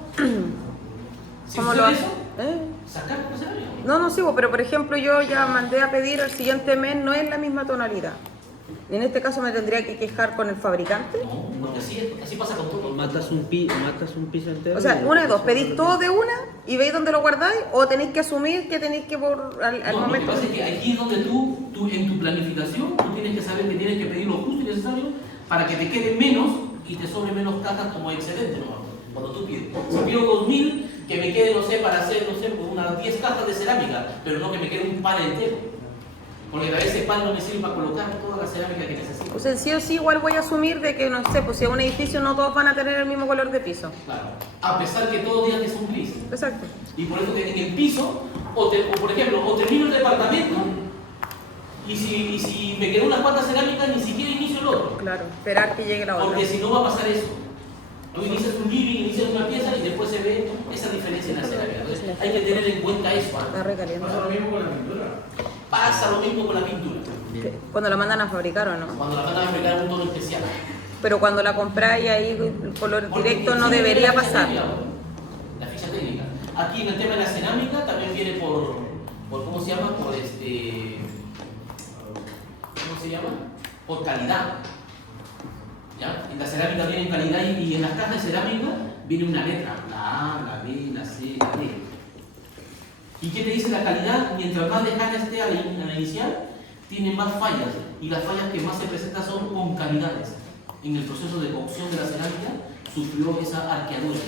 Si ¿cómo sucede lo eso, haces? sacar la cerámica. No sigo, pero por ejemplo yo ya mandé a pedir el siguiente mes, no es la misma tonalidad. En este caso me tendría que quejar con el fabricante. No, porque así pasa con todo. Matas un piso entero. O sea, una de dos, pedís todo de una y veis dónde lo guardáis o tenéis que asumir que tenéis que por al No, lo que momento. pasa es que aquí es donde tú en tu planificación, tú tienes que saber que tienes que pedir lo justo y necesario para que te quede menos y te sobre menos cajas como excedente, ¿no? Cuando tú pides. Si pido 2000, que me quede, no sé, para hacer, no sé, pues unas 10 cajas de cerámica, pero no que me quede un pan entero. Porque a ese pan no me sirve para colocar toda la cerámica que necesito. O sea, sí o sí igual voy a asumir de que, no sé, pues si es un edificio no todos van a tener el mismo color de piso. Claro. A pesar que todos digan que son grises. Exacto. Y por eso que en el piso, o por ejemplo, o termino el departamento, y si me quedó unas cuantas cerámicas, ni siquiera inicio el otro. Claro, esperar que llegue la otra. Porque si no va a pasar eso. Tú inicias un living, inicias una pieza y después se ve esa diferencia en la cerámica. Entonces hay que tener en cuenta eso. Está recaliente. Pasa lo mismo con la pintura. Pasa lo mismo con la pintura. Cuando la mandan a fabricar o no. Cuando la van a aplicar un tono especial. Pero cuando la compráis ahí el color Porque directo no sí, debería la ficha pasar. técnica, la ficha técnica. Aquí en el tema de la cerámica también viene por ¿cómo se llama? ¿Cómo se llama? Por calidad. ¿Ya? En la cerámica viene en calidad y en las cajas de cerámica viene una letra. La A, la B, la C, la D. ¿Y qué te dice la calidad? Mientras más lejana esté a la inicial, tiene más fallas. Y las fallas que más se presentan son con cavidades. En el proceso de cocción de la cerámica sufrió esa arqueadura.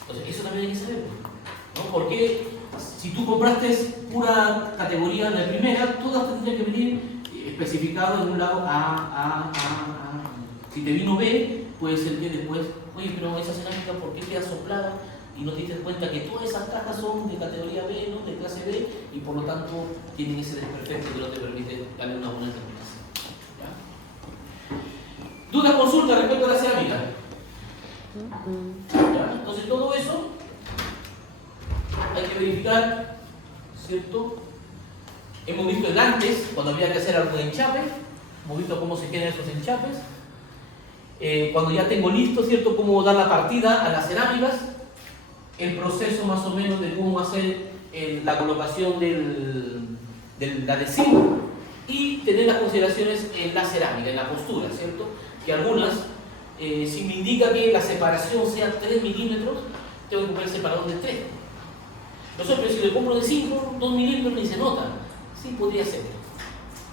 Entonces, eso también hay que saberlo, ¿no? Porque si tú compraste pura categoría de primera, todas tendrían que venir especificado en un lado A. Si te vino B, puede ser que después, oye, pero esa cerámica, ¿por qué queda soplada? Y no te diste cuenta que todas esas cajas son de categoría B, ¿no? De clase B, y por lo tanto tienen ese desperfecto que no te permite darle una buena terminación. ¿Ya? ¿Dudas, consultas respecto a la cerámica? ¿Ya? Entonces todo eso hay que verificar, ¿cierto? Hemos visto el antes, cuando había que hacer algún enchape, hemos visto cómo se quedan esos enchapes. Cuando ya tengo listo, ¿cierto?, cómo dar la partida a las cerámicas, el proceso más o menos de cómo hacer la colocación del adhesivo y tener las consideraciones en la cerámica, en la postura, ¿cierto? Que algunas, si me indica que la separación sea 3 milímetros, tengo que poner separador de 3. Nosotros, si le compro de 5, 2 milímetros ni se nota. Sí, podría ser.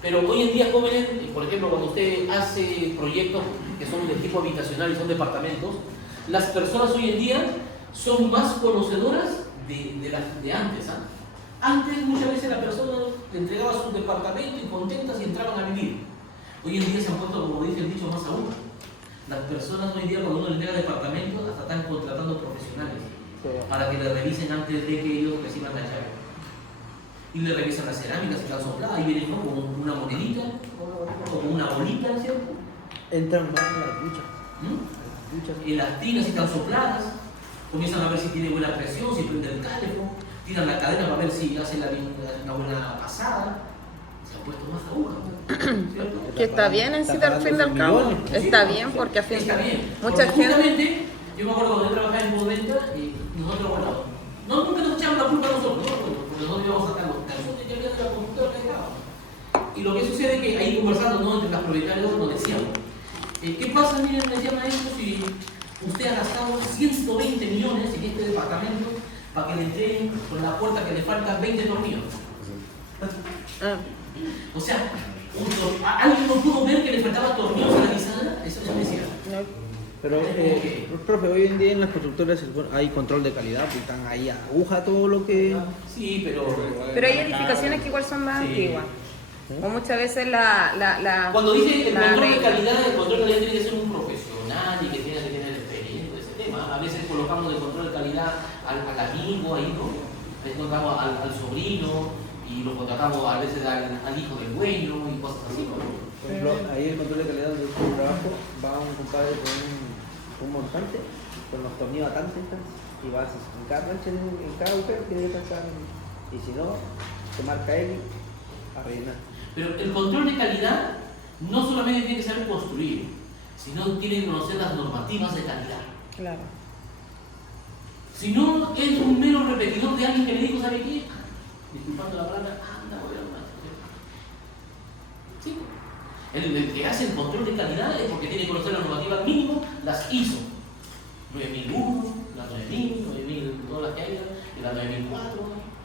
Pero hoy en día, jóvenes, por ejemplo, cuando usted hace proyectos que son de tipo habitacional y son departamentos, las personas hoy en día son más conocedoras de antes. ¿Ah? Antes, muchas veces la persona le entregaba su departamento y contentas y entraban a vivir. Hoy en día se han puesto, como dice el dicho, más aún. Las personas hoy día cuando uno le entrega departamentos hasta están contratando profesionales Sí. para que le revisen antes de que ellos reciban la llave. Y le revisan las cerámicas si están sopladas, y vienen, ¿no?, con una monedita o con una bolita, ¿cierto? Entran más en las duchas. Y las tinas si están sopladas, comienzan a ver si tiene buena presión, si prende el calefón, tiran la cadena para ver si hace una buena pasada. Se han puesto más agujas, ¿cierto? Que está bien en sí, al fin del cabo. Está bien porque a fin Está bien. mucha Porque gente. justamente, yo me acuerdo cuando yo trabajaba en Moventa y nosotros, bueno, no nunca nos echamos la culpa a nosotros, ¿no? Porque nosotros íbamos a sacar los calzones que había de la computadora que grababa. Y lo que sucede es que ahí conversando, ¿no?, entre las propietarios nos decíamos, ¿qué pasa? Miren, me decían a ellos, si usted ha gastado 120 millones en este departamento para que le entreguen con la puerta que le faltan 20 tornillos. Ah, O sea, alguien no pudo ver que le faltaban tornillos a la bisagra, eso me decía. no. Pero, profe, hoy en día en las constructoras hay control de calidad, pues están ahí a aguja todo lo que... Sí, pero Pero hay edificaciones que igual son más Sí. antiguas. O muchas veces la cuando dice el la control de regla. calidad, el control de calidad tiene que ser un profesional y que tenga que tener experiencia de ese tema. A veces colocamos el control de calidad al amigo ahí, ¿no? Le colocamos al sobrino y lo contratamos a veces al hijo del dueño y cosas así, ¿no? Por ejemplo, ahí el control de calidad donde yo trabajo, va un compadre con un montante, con los tornillos atantes, y vas en cada plancha, en cada agujero tiene que pasar, y si no, se marca X a rellenar. Pero el control de calidad no solamente tiene que saber construir, sino tiene que conocer las normativas de calidad. Claro. Si no, es un mero repetidor de alguien que le dijo, ¿sabe qué? Disculpando la palabra, anda, voy a más. Sí. El que hace el control de calidad es porque tiene que conocer las normativas mínimo, las ISO. 9001, las 9000, 9000, todas las que hay, y las 9004.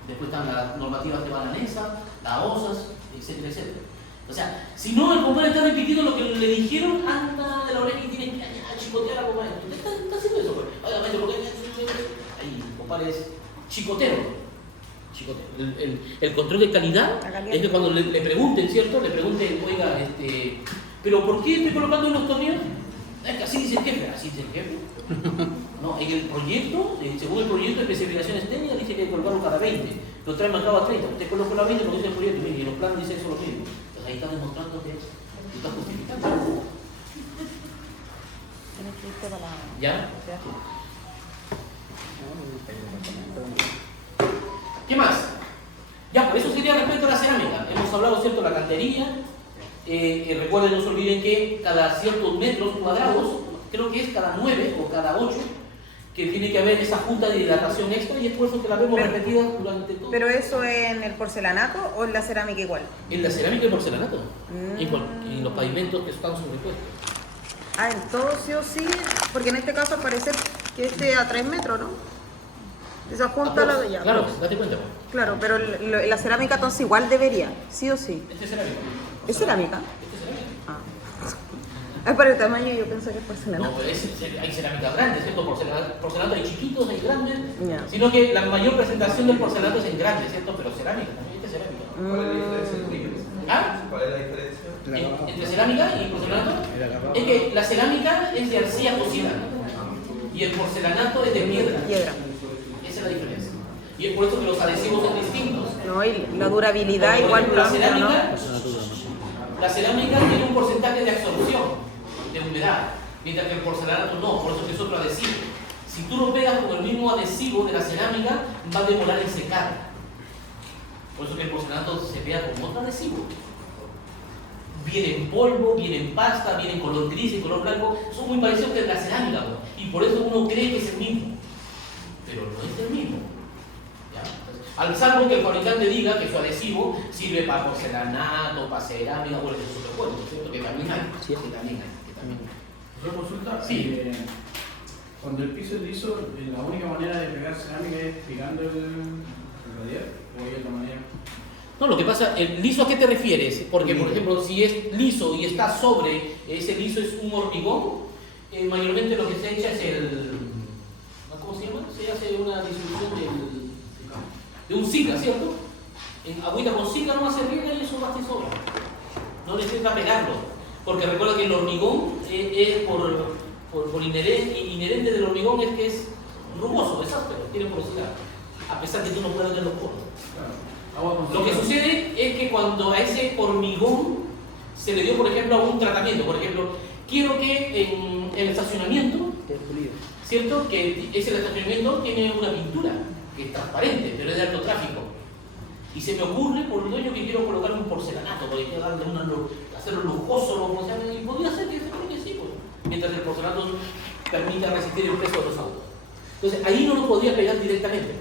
Después están las normativas de Balanesa, las OSAS, etcétera, etcétera. O sea, si no, el compadre está repitiendo lo que le dijeron, anda de la oreja y tiene que chicotear a la compadre. Está haciendo eso, pues. Obviamente, porque ahí, el compadre es chicotero. El control de calidad es que cuando le pregunten, ¿cierto? Le pregunten, oiga, ¿pero por qué estoy colocando unos tornillos? Es que así dice el jefe, así dice el jefe. No, en el proyecto, según el proyecto de especificaciones técnicas, dice que hay que colocarlo cada 20. Lo trae marcado a 30. Usted coloca la 20 porque dice el proyecto, y los planos dicen eso lo mismo. Entonces ahí está demostrando que está justificando. Tienes que irte para la... ¿Ya? ¿Qué más? Ya, por eso sería respecto a la cerámica. Hemos hablado, ¿cierto?, de la cantería. Recuerden, no se olviden que cada ciertos metros cuadrados, creo que es cada 9 o cada 8, que tiene que haber esa junta de hidratación extra, y es por eso que la vemos repetida durante todo. ¿Pero eso en el porcelanato o en la cerámica igual? En la cerámica y el porcelanato, en los pavimentos que están sobrepuestos. Ah, en todo sí o sí, porque en este caso parece que esté a 3 metros, ¿no? Esa junta la de ya. Claro, date cuenta. Claro, pero la cerámica entonces igual debería, sí o sí. Este es cerámica. ¿Es cerámica? Este es cerámica. Ah. Es para el tamaño, yo pensé que es porcelanato. No, pues hay cerámicas grandes, ¿cierto? Porcelanato hay chiquitos, hay grandes. Ya. Sino que la mayor presentación del porcelanato es en grande, ¿cierto? Pero cerámica, también es cerámica. ¿Cuál es la diferencia entre ellos? ¿Ah? ¿Cuál es la diferencia? Entre cerámica y porcelanato es que la cerámica es de arcilla cocida y el porcelanato es de piedra. Piedra. Esa es la diferencia. Y es por eso que los adhesivos son distintos. No, y la durabilidad Por igual ejemplo, cambia, la cerámica tiene un porcentaje de absorción de humedad, mientras que el porcelanato no, por eso que es otro adhesivo. Si tú lo pegas con el mismo adhesivo de la cerámica, va a demorar en secar. Por eso que el porcelanato se pega con otro adhesivo. Viene en polvo, viene en pasta, viene en color gris, en color blanco, son muy parecidos que la cerámica, ¿no? Y por eso uno cree que es el mismo, pero no es el mismo. ¿Ya? Al salvo que el fabricante diga que su adhesivo sirve para porcelanato, para cerámica, bueno, eso es otro cuento, ¿cierto? Que también hay, Sí. que también hay. ¿Otra consulta? Sí. Cuando el piso es liso, la única manera de pegar cerámica es tirando el radial, o hay otra manera. No, lo que pasa, ¿el liso a qué te refieres? Porque, por ejemplo, si es liso y está sobre, ese liso es un hormigón, mayormente lo que se echa es ¿cómo se llama? Se hace una disolución de un Zika, ¿cierto? En agüita con Zika nomás se riega y eso basta y sobra. No necesita pegarlo. Porque recuerda que el hormigón es por inherente del hormigón es que es rugoso, es áspero, tiene porosidad, a pesar de que tú no puedas ver los poros. Lo que sucede es que cuando a ese hormigón se le dio, por ejemplo, a un tratamiento, por ejemplo, quiero que en el estacionamiento, ¿cierto? Que ese estacionamiento tiene una pintura que es transparente, pero es de alto tráfico. Y se me ocurre por el dueño que quiero colocar un porcelanato, porque quiero darle hacerlo lujoso, y podría ser que sí, pues, mientras el porcelanato permita resistir el peso de los autos. Entonces, ahí no lo podría pegar directamente.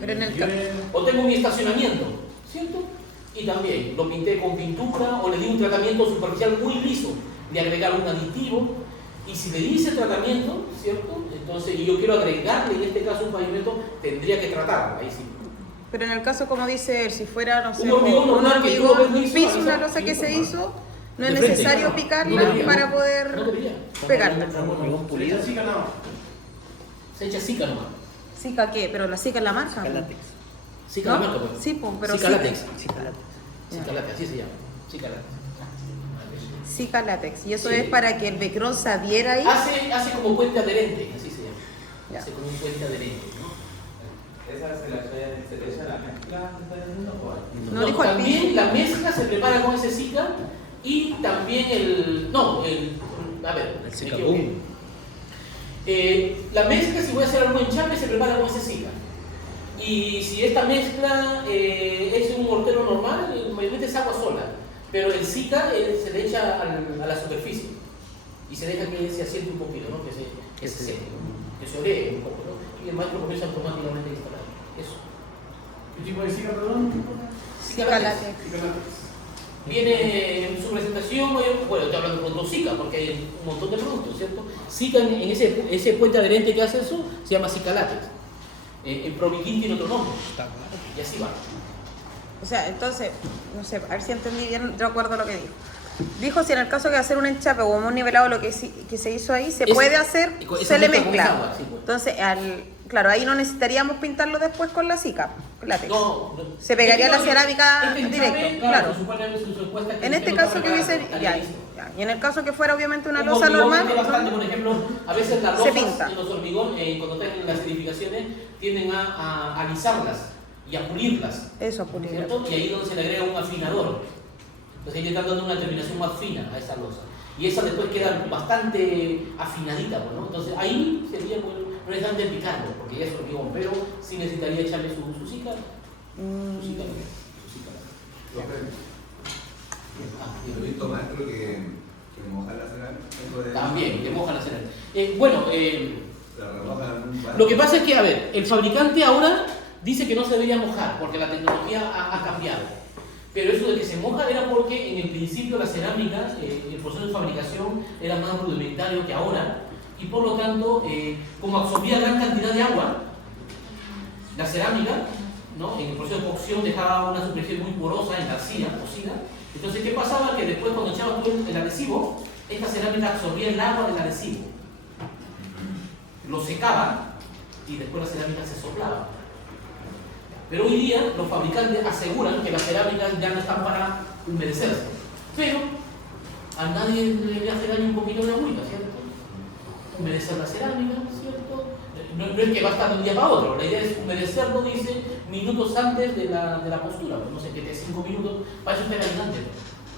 Pero en el O tengo mi estacionamiento, ¿cierto? Y también lo pinté con pintura o le di un tratamiento superficial muy liso de agregar un aditivo. Y si le di ese tratamiento, ¿cierto? Entonces, y yo quiero agregarle en este caso un pavimento, tendría que tratarlo, ahí sí. Pero en el caso, como dice él, si fuera, no sé, Un hormigón normal que tú lo ves un liso, piso, una esa- losa que se hizo, no de es frente, necesario no, picarla no debería, para no poder debería. pegarla. Hormigón pulido. Sí, ganado. Se echa Sica nomás. ¿Sica qué? Pero la Sica es la marca. Sica látex. Sica ¿No? la marca, pues. Sí, pues, pero Sica Sica. látex. Sica látex. Sica látex, así se llama. Sica látex. Sica látex. Y eso Sí. es para que el becrón se adhiera ahí. Hace como puente adherente, así se llama. Ya. Hace como un puente adherente, ¿no? ¿Esa se le echa la mezcla? No dijo el también piso. la mezcla se prepara con ese Sica y también a ver, El me Sica equivoqué. Boom. La mezcla, si voy a hacer algo en chape, se prepara con ese Sica. Y si esta mezcla es un mortero normal, mayormente es agua sola. Pero el Sica se le echa a la superficie y se deja que se asiente un poquito, ¿no? que se seque, ¿no? Que se oree un poco, ¿no? Y el maestro comienza automáticamente a instalar. Eso. ¿Qué tipo de Sica, perdón? Sica Sica látex. látex. Sica látex. Viene en su presentación, bueno, estoy hablando de productos Sica porque hay un montón de productos, ¿cierto? Sica en ese puente adherente que hace eso se llama Sica látex. En Proviquín tiene otro nombre. Y así va. O sea, entonces, no sé, a ver si entendí bien, yo acuerdo lo que dijo. Dijo si en el caso que hacer un enchape o un nivelado, lo que se hizo ahí, se puede hacer, esa se le mezcla con mezcla. esa agua, sí, pues. Entonces, claro, ahí no necesitaríamos pintarlo después con la Sica, látex. No, Se pegaría la Este cerámica enchape, directo, claro. claro. Se supone, se supuesta que En este no caso está que hubiese, preparado, ya, listo. ya. Y en el caso que fuera obviamente una Un losa hormigón normal, vende bastante, ¿no? por ejemplo, a veces las Se losas pinta. en los hormigón, cuando están en las edificaciones, tienden a alisarlas y a pulirlas, Eso, pulir. ¿cierto? Y ahí es donde se le agrega un afinador. Entonces ahí le están dando una terminación más fina a esa losa. Y esa después queda bastante afinadita, pues, ¿no? Entonces ahí sería, pues, no necesariamente picarlo, porque ya es hormigón, pero sí necesitaría echarle su Sica. Su Sica. Yo he visto maestro que moja la cerámica. También, que mojan la cerámica. La remojan en un bar. Lo que pasa es que, a ver, el fabricante ahora dice que no se debería mojar porque la tecnología ha cambiado. Pero eso de que se moja era porque en el principio la cerámica, el proceso de fabricación era más rudimentario que ahora y por lo tanto, como absorbía gran cantidad de agua, la cerámica, ¿no? En el proceso de cocción dejaba una superficie muy porosa en la arcilla cocida. Entonces, ¿qué pasaba? Que después cuando echabas tú el adhesivo, esta cerámica absorbía el agua del adhesivo, lo secaba y después la cerámica se soplaba. Pero hoy día los fabricantes aseguran que las cerámicas ya no están para humedecerse. Pero a nadie le hace daño un poquito de agüita, ¿cierto? Humedecer la cerámica, ¿cierto? No es que va a estar de un día para otro. La idea es humedecerlo, dice, minutos antes de la postura. Pues no sé, que de 5 minutos. Para eso está el ayudante.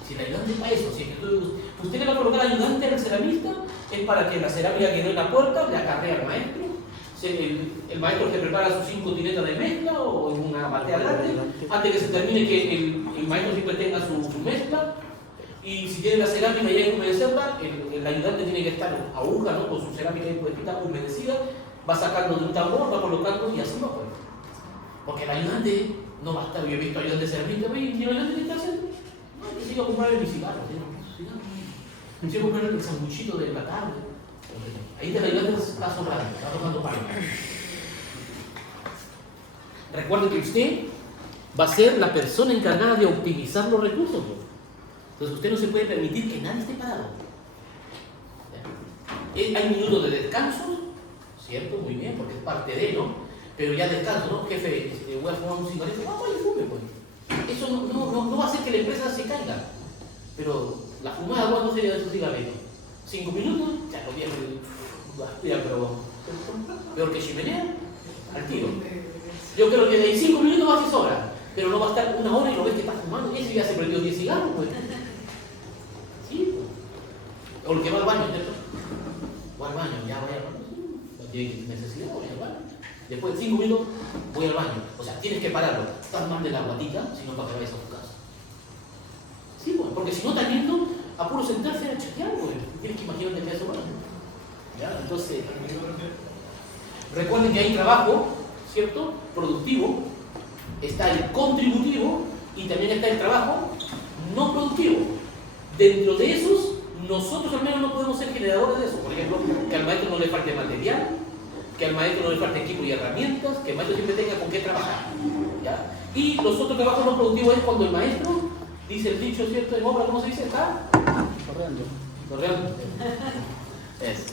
Si el ayudante es para eso, si es que usted le va a colocar ayudante al ceramista, es para que la cerámica que no en la puerta le acarrea al maestro. El maestro se prepara sus 5 tiretas de mezcla o en una batea grande, antes que se termine que el maestro siempre tenga su mezcla, y si tiene la cerámica y hay que humedecerla, el ayudante tiene que estar aguja, ¿no? Con su cerámica humedecida, va sacando de un tambor, va colocando y así va, pues. Porque el ayudante no va a estar, yo he visto ayudantes de cerámica, y el ayudante tiene que hacer, no, yo sigo a comprar mi cigarro, yo sigo a comprar el sanguchito de la tarde. Ahí te la ayudante está sobrando, está tocando palmas. Recuerden que usted va a ser la persona encargada de optimizar los recursos, ¿no? Entonces usted no se puede permitir que nadie esté parado. Hay minutos de descanso, ¿cierto? Muy bien, porque es parte de, ¿no? Pero ya descanso, ¿no? Jefe, voy a fumar un cigarrillo, vaya, fume, pues. Eso no va a hacer que la empresa se caiga. Pero la fumada, ¿cuándo sería de su cigarrillo? 5 minutos, ya lo viene, ya, pero peor que chimenea, al tiro. Yo creo que de 5 minutos va a ser sobra, pero no va a estar 1 hora y lo ves que está fumando. Ese ya se prendió 10 cigarros, pues. Sí, pues. O el que va al baño, ¿cierto? Va al baño, ya voy al baño. No tiene necesidad, voy al baño. Después de 5 minutos, voy al baño. O sea, tienes que pararlo. Estás mal de la guatita, sino para que vayas a tu casa. Sí, pues, porque si no estás viendo, a puro sentarse a chatear, pues. Tienes que imaginarte que eso va. ¿Ya? Entonces, recuerden que hay trabajo, ¿cierto? Productivo, está el contributivo y también está el trabajo no productivo. Dentro de esos, nosotros al menos no podemos ser generadores de eso. Por ejemplo, que al maestro no le falte material, que al maestro no le falte equipo y herramientas, que el maestro siempre tenga con qué trabajar. ¿Ya? Y los otros trabajos no productivos es cuando el maestro dice el dicho, ¿cierto? En obra, ¿cómo se dice? Está corriendo. Es.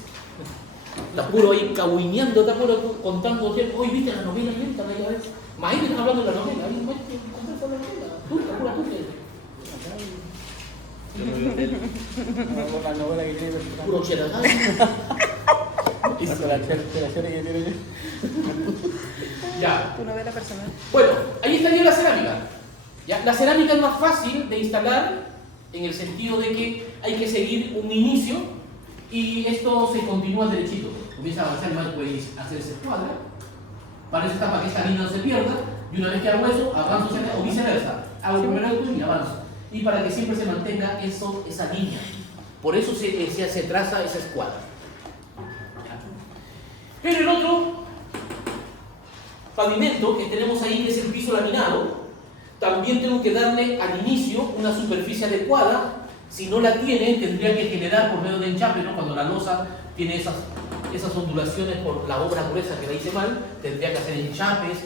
Está puro ahí cahuineando, está puro contando, ¿cierto? Hoy viste la novela, lenta, media vez. Maestro están hablando de la novela, ahí maestro, conversa la novela, turca, pura turca. La novela que tiene Puro cheratán. la serie que tiene yo. Ya. Tu novela personal. Bueno, ahí estaría la cerámica. ¿Ya? La cerámica es más fácil de instalar en el sentido de que hay que seguir un inicio y esto se continúa derechito. Comienza a avanzar y más puede hacer esa escuadra. Para eso está para que esta línea no se pierda y una vez que hago eso, avanzo o viceversa. Hago primero esto y avanzo. Y para que siempre se mantenga esa línea. Por eso se traza esa escuadra. Pero el otro pavimento que tenemos ahí, que es el piso laminado, también tengo que darle al inicio una superficie adecuada. Si no la tiene, tendría que generar por medio de enchape, ¿no? Cuando la losa tiene esas ondulaciones por la obra gruesa que la hice mal, tendría que hacer enchapes,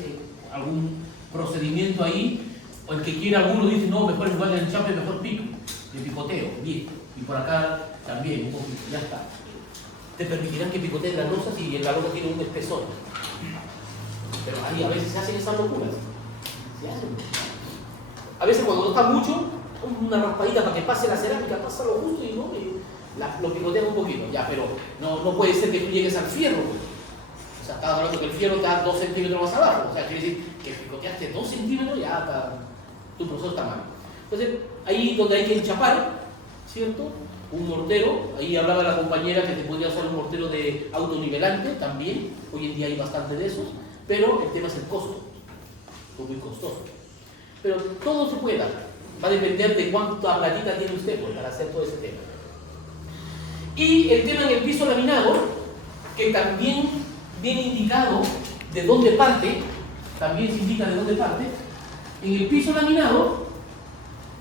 algún procedimiento ahí. O el que quiera, alguno dice, no, mejor en lugar de enchape, mejor pico, de picoteo, bien. Y por acá también, un poquito, ya está. Te permitirán que picoteen las losas y la losa tiene un espesor. Pero ahí a veces se hacen esas locuras. Se hacen. A veces cuando no está mucho, una raspadita para que pase la cerámica, pasa lo justo y no, lo picotean un poquito, ya, pero no puede ser que tú llegues al fierro. O sea, estás hablando que el fierro está 2 centímetros más abajo. O sea, quiere decir que picoteaste 2 centímetros, ya está, tu proceso está mal. Entonces, ahí donde hay que enchapar, ¿cierto? Un mortero, ahí hablaba la compañera que te podría usar un mortero de autonivelante también, hoy en día hay bastante de esos, pero el tema es el costo, es muy costoso. Pero todo se puede dar, va a depender de cuánta platita tiene usted pues, para hacer todo ese tema. Y el tema en el piso laminado, que también viene indicado de dónde parte, también se indica de dónde parte. En el piso laminado,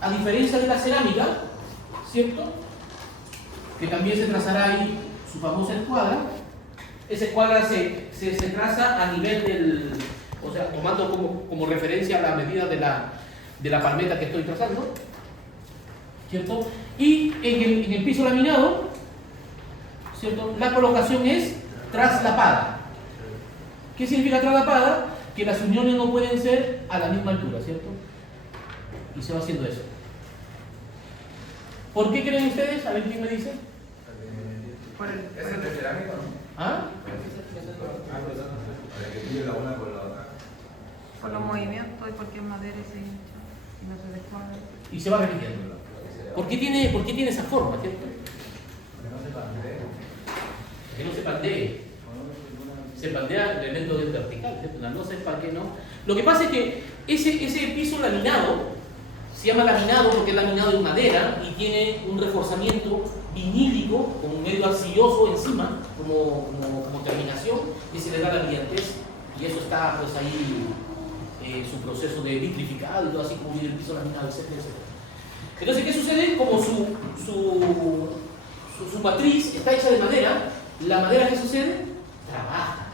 a diferencia de la cerámica, ¿cierto? Que también se trazará ahí su famosa escuadra. Esa escuadra se traza a nivel del, o sea, tomando como referencia la medida de la palmeta que estoy trazando, ¿cierto? Y en el piso laminado, ¿cierto? La colocación es traslapada. ¿Qué significa traslapada? Que las uniones no pueden ser a la misma altura, ¿cierto? Y se va haciendo eso. ¿Por qué creen ustedes? A ver quién me dice. ¿Es el de cerámica o no? ¿Ah? Para que tire la una con la otra. Por los movimientos y porque es madera y se hincha y no se descuadra. Y se va repitiendo. ¿Por qué tiene esa forma, cierto? Que no se pandee. Se pandea el elemento del vertical, ¿cierto? No sé para qué no. Lo que pasa es que ese piso laminado se llama laminado porque es laminado en madera y tiene un reforzamiento vinílico con un medio arcilloso encima como terminación y se le da la brillantez y eso está pues ahí su proceso de vitrificado y todo así como viene el piso laminado, etc. Entonces, ¿qué sucede? Como su matriz está hecha de madera, la madera, ¿qué sucede? Trabaja.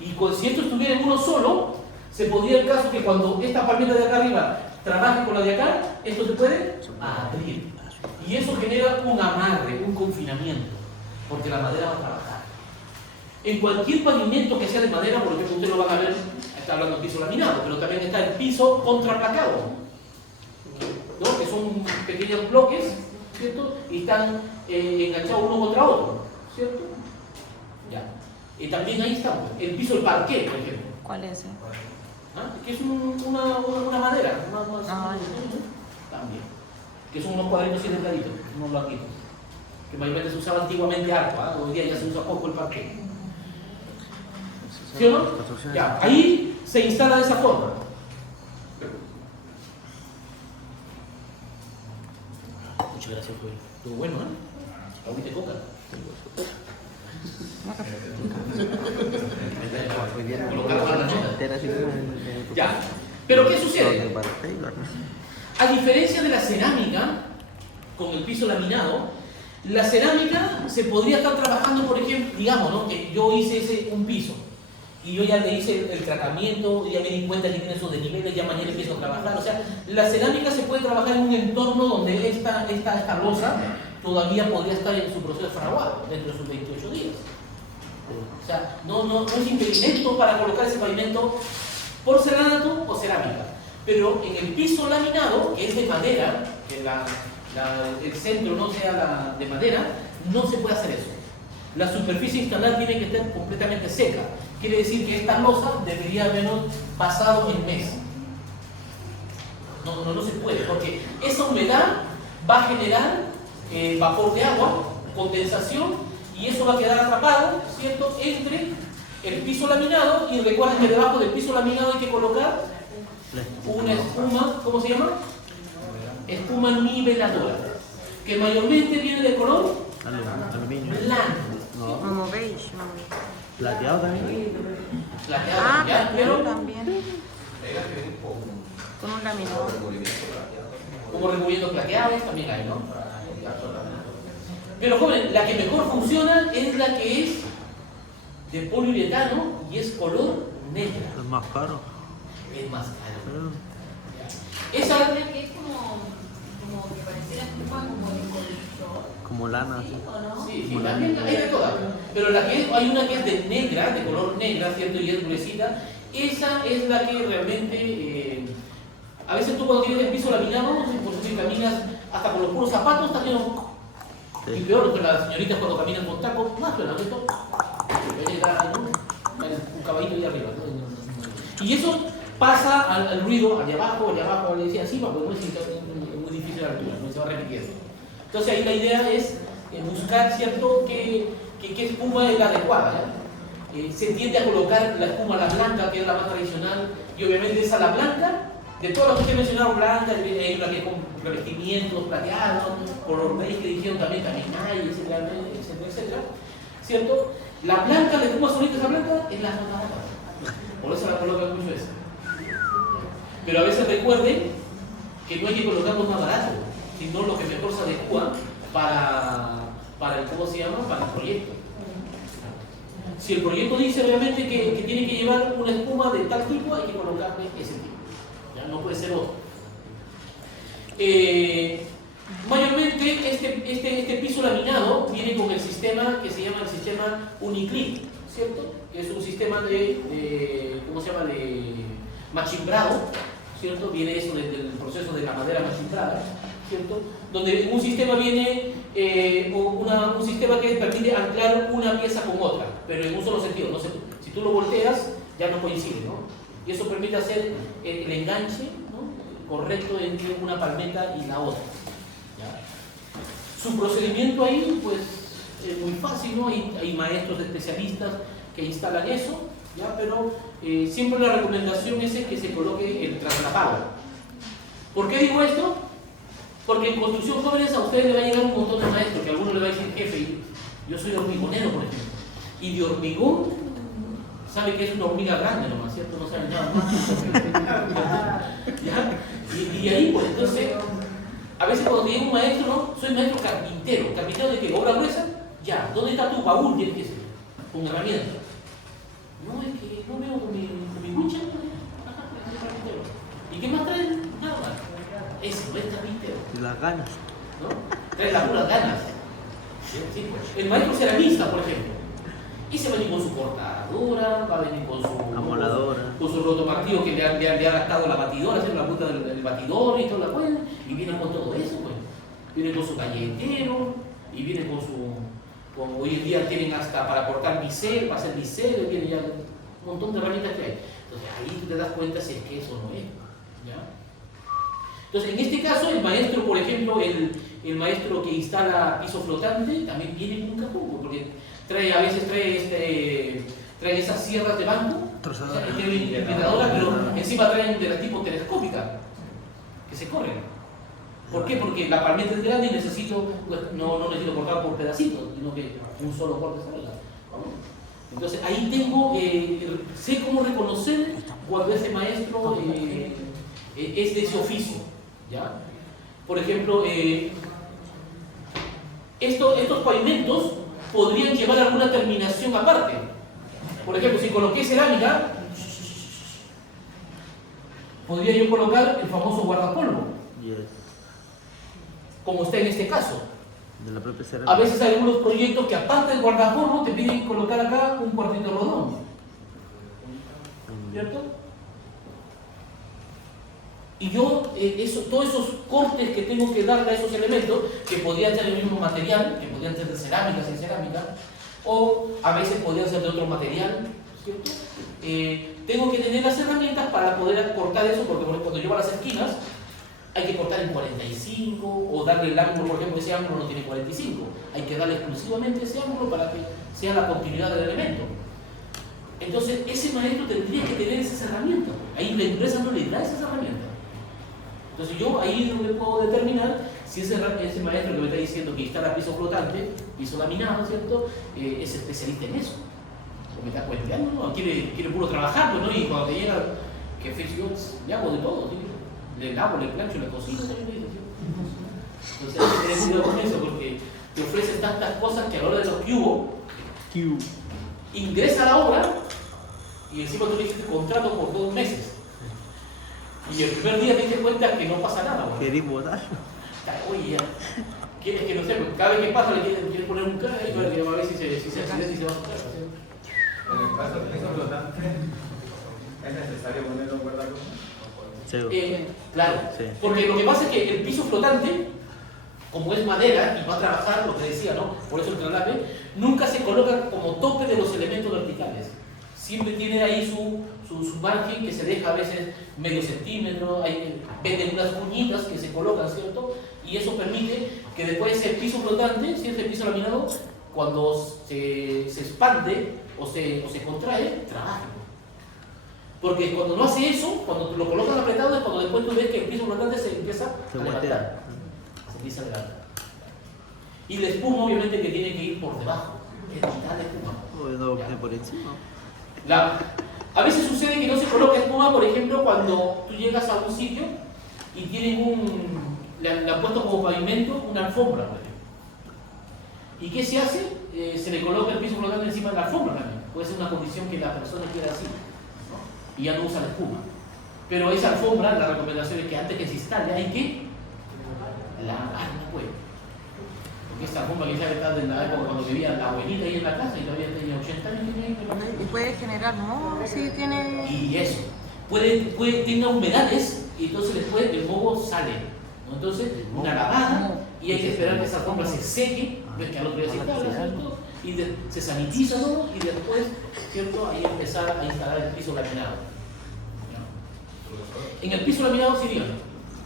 Y si esto estuviera en uno solo, se podría el caso que cuando esta palmeta de acá arriba trabaje con la de acá, esto se puede abrir. Y eso genera un amarre, un confinamiento, porque la madera va a trabajar. En cualquier pavimento que sea de madera, por ejemplo, ustedes lo van a ver, está hablando de piso laminado, pero también está el piso contraplacado. ¿no? Que son pequeños bloques, ¿cierto? Y están enganchados uno contra otro, ¿cierto? Ya. Y también ahí está el piso del parquet, por ejemplo. ¿Cuál es ese? ¿Ah? Que es una madera, Ah, también. Que son unos cuadritos así delgaditos, unos blanquitos. Que mayormente se usaba antiguamente arco, ¿ah? Hoy día ya se usa poco el parquet. ¿Sí o no? Ya, ahí se instala de esa forma. Muchas gracias, Joel. Todo bueno, ¿eh? Agüita de coca. Colocar para la nota. Ya. Pero ¿qué sucede? A diferencia de la cerámica, con el piso laminado, la cerámica se podría estar trabajando, por ejemplo, digamos, ¿no? Que yo hice un piso y yo ya le hice el tratamiento, ya me di cuenta que tiene esos desniveles, ya mañana empiezo a trabajar. O sea, la cerámica se puede trabajar en un entorno donde esta losa todavía podría estar en su proceso de fraguado dentro de sus 28 días. O sea, no es impedimento para colocar ese pavimento porcelanato o cerámica. Pero en el piso laminado, que es de madera, que el centro no sea de madera, no se puede hacer eso. La superficie instalada tiene que estar completamente seca. Quiere decir que esta losa debería habernos pasado el mes. No se puede, porque esa humedad va a generar vapor de agua, condensación, y eso va a quedar atrapado, ¿cierto?, entre el piso laminado, y recuerden que debajo del piso laminado hay que colocar una espuma, ¿cómo se llama? Espuma niveladora, que mayormente viene de color Aluminio. blanco. Como beige, como beige. Plateado también. Plateado, Ah, ¿ya? pero Pero también con un laminador. como recubriendo plateados también hay, ¿no? Pero joven, la que mejor funciona es la que es de poliuretano y es color negra. Es más caro. Es más caro. Ah, Esa, Que es como que pareciera espuma como de colchón. como lana. ¿Sí o no? sí, también hay de todas. Pero hay una que es de negra, de color negra, ¿cierto? Y es gruesita. Esa es la que realmente, a veces tú cuando tienes el piso laminado, por si caminas hasta con los puros zapatos, también y peor que las señoritas cuando caminan con tacos, más peor, ¿no? Esto, un caballito ahí arriba, ¿no? Y eso pasa al ruido, allá abajo, encima, porque no es muy difícil la altura, no se va repitiendo. Entonces ahí la idea es buscar, ¿cierto?, qué espuma es la adecuada, ¿ya? Se tiende a colocar la espuma, la blanca, que es la más tradicional, y obviamente esa la blanca. De todas las que se mencionaron, blanca, hay una que es con revestimientos plateados, color beige que dijeron también hay, etcétera, etcétera, ¿cierto? La blanca, de espuma solita, esa blanca, es la más barata. Por eso la colocan mucho esa. Pero a veces recuerden que no hay que colocar lo más barato, sino lo que mejor se adecua para el, ¿cómo se llama?, para el proyecto. Si el proyecto dice obviamente que tiene que llevar una espuma de tal tipo, hay que colocarle ese tipo. ¿Ya? No puede ser otro. Mayormente este piso laminado viene con el sistema que se llama el sistema Uniclip, ¿cierto? Que es un sistema ¿cómo se llama?, de machimbrado, ¿cierto? Viene eso desde el proceso de la madera machimbrada, ¿cierto? Donde en un sistema viene un sistema que permite anclar una pieza con otra, pero en un solo sentido. No sé, si tú lo volteas, ya no coincide, ¿no? Y eso permite hacer el enganche, ¿no?, correcto entre una palmeta y la otra, ¿ya? Su procedimiento ahí, pues, es muy fácil, ¿no? Hay maestros especialistas que instalan eso, ¿ya? Pero siempre la recomendación es que se coloque el traslapado. ¿Por qué digo esto? Porque en construcción jóvenes a ustedes le va a llegar un montón de maestros, que a algunos le va a decir jefe, yo soy hormigonero, por ejemplo, y de hormigón sabe que es una hormiga grande nomás, ¿cierto? No sabe nada más. ¿Ya? Y ahí, pues, entonces, a veces cuando te llega un maestro, ¿no? Soy maestro carpintero. ¿Carpintero de qué? ¿Obra gruesa? Ya. ¿Dónde está tu baúl? Tienes que ser. Con herramientas. No, es que no veo con mi wincha. Ajá, es carpintero. ¿Y qué más traen? Nada más. Eso, no es carpintero. Y las ganas. ¿No? Trae las puras ganas. ¿Sí? El maestro ceramista, por ejemplo. Y se va a venir con su cortadora, va a venir con su Amoladora. con su rotopartido que le ha gastado la batidora, hacer la punta del batidor y toda la cuenta, y viene con todo eso, pues. Viene con su galletero, y viene con su. Hoy en día tienen hasta para cortar bisel, para hacer bisel, viene ya un montón de herramientas que hay. Entonces ahí tú te das cuenta si es que eso no es. ¿Ya? Entonces, en este caso, el maestro, por ejemplo, el maestro que instala piso flotante, también viene con un cajón, porque a veces trae esas sierras de banco, o sea, que tiene una inclinadora, pero encima traen de la tipo telescópica, que se corren. ¿Por qué? Porque la palmeta es grande y necesito, pues, no necesito cortar por pedacitos, sino que un solo corte salga. Entonces, ahí tengo, sé cómo reconocer cuando ese maestro es de ese oficio. ¿Ya? Por ejemplo, estos pavimentos podrían llevar alguna terminación aparte. Por ejemplo, si coloqué cerámica, podría yo colocar el famoso guardapolvo, como está en este caso. De la propia cerámica. A veces hay algunos proyectos que aparte del guardapolvo te piden colocar acá un cuartito rodón. ¿Cierto? Y yo, todos esos cortes que tengo que darle a esos elementos, que podrían ser del mismo material, que podrían ser de cerámica, sin cerámica, o a veces podrían ser de otro material, ¿cierto? Tengo que tener las herramientas para poder cortar eso, porque cuando llevo a las esquinas, hay que cortar en 45, o darle el ángulo, por ejemplo, ese ángulo no tiene 45, hay que darle exclusivamente ese ángulo para que sea la continuidad del elemento. Entonces, ese maestro tendría que tener esas herramientas, ahí la empresa no le da esas herramientas. Entonces yo ahí es donde puedo determinar si ese maestro que me está diciendo que instala piso flotante, piso laminado, ¿cierto? Es especialista en eso. O me está cuenteando, ¿no? Quiere puro trabajar, pues, ¿no? Y cuando te llega, que fix yo le hago de todo, ¿sí? Le lavo, le plancho, le cocino, ¿sí? Entonces hay que tener cuidado con eso, porque te ofrecen tantas cosas que a la hora de los que ingresa a la obra y encima tú le hiciste contrato por 2 meses. Y el primer día te das cuenta que no pasa nada. ¿Querés votar? Oye, ya. Quieres que no sé, cada vez que pasa le quieres poner un cara y a ver si se accidenta y se va a tocar. En el caso del piso flotante, ¿es necesario ponerlo en guardapolvo? Claro, Sí. porque lo que pasa es que el piso flotante, como es madera y va a trabajar, lo que decía, ¿no? Por eso el traslape, nunca se coloca como tope de los elementos verticales. Siempre tiene ahí su margen que se deja a veces medio centímetro, venden unas cuñitas que se colocan, ¿cierto? Y eso permite que después ese piso flotante, si ese piso laminado, cuando se expande o se contrae, trabaja. Porque cuando no hace eso, cuando lo colocas apretado, es cuando después tú ves que el piso flotante se empieza a levantar. Se empieza a levantar. Y la espuma, obviamente, que tiene que ir por debajo. Es mitad de espuma. O por encima. A veces sucede que no se coloca espuma, por ejemplo, cuando tú llegas a un sitio y tienen le han puesto como pavimento una alfombra, por ejemplo. ¿Y qué se hace? Se le coloca el piso flotante encima de la alfombra también. Puede ser una condición que la persona quiera así, ¿no? Y ya no usa la espuma. Pero esa alfombra, la recomendación es que antes que se instale hay que lavar, no puede. Porque esta alfombra que ya está de la época cuando vivía la abuelita ahí en la casa y todavía tenía 80 años. Y puede generar moho si tiene. Y eso. Tener humedades y entonces después el moho sale, ¿no? Entonces, una lavada y hay que esperar que esa alfombra se seque, ves que al otro día se instala, ¿cierto? Y se sanitiza todo y después, ¿cierto? Ahí empezar a instalar el piso laminado. ¿No? En el piso laminado sí, dígame.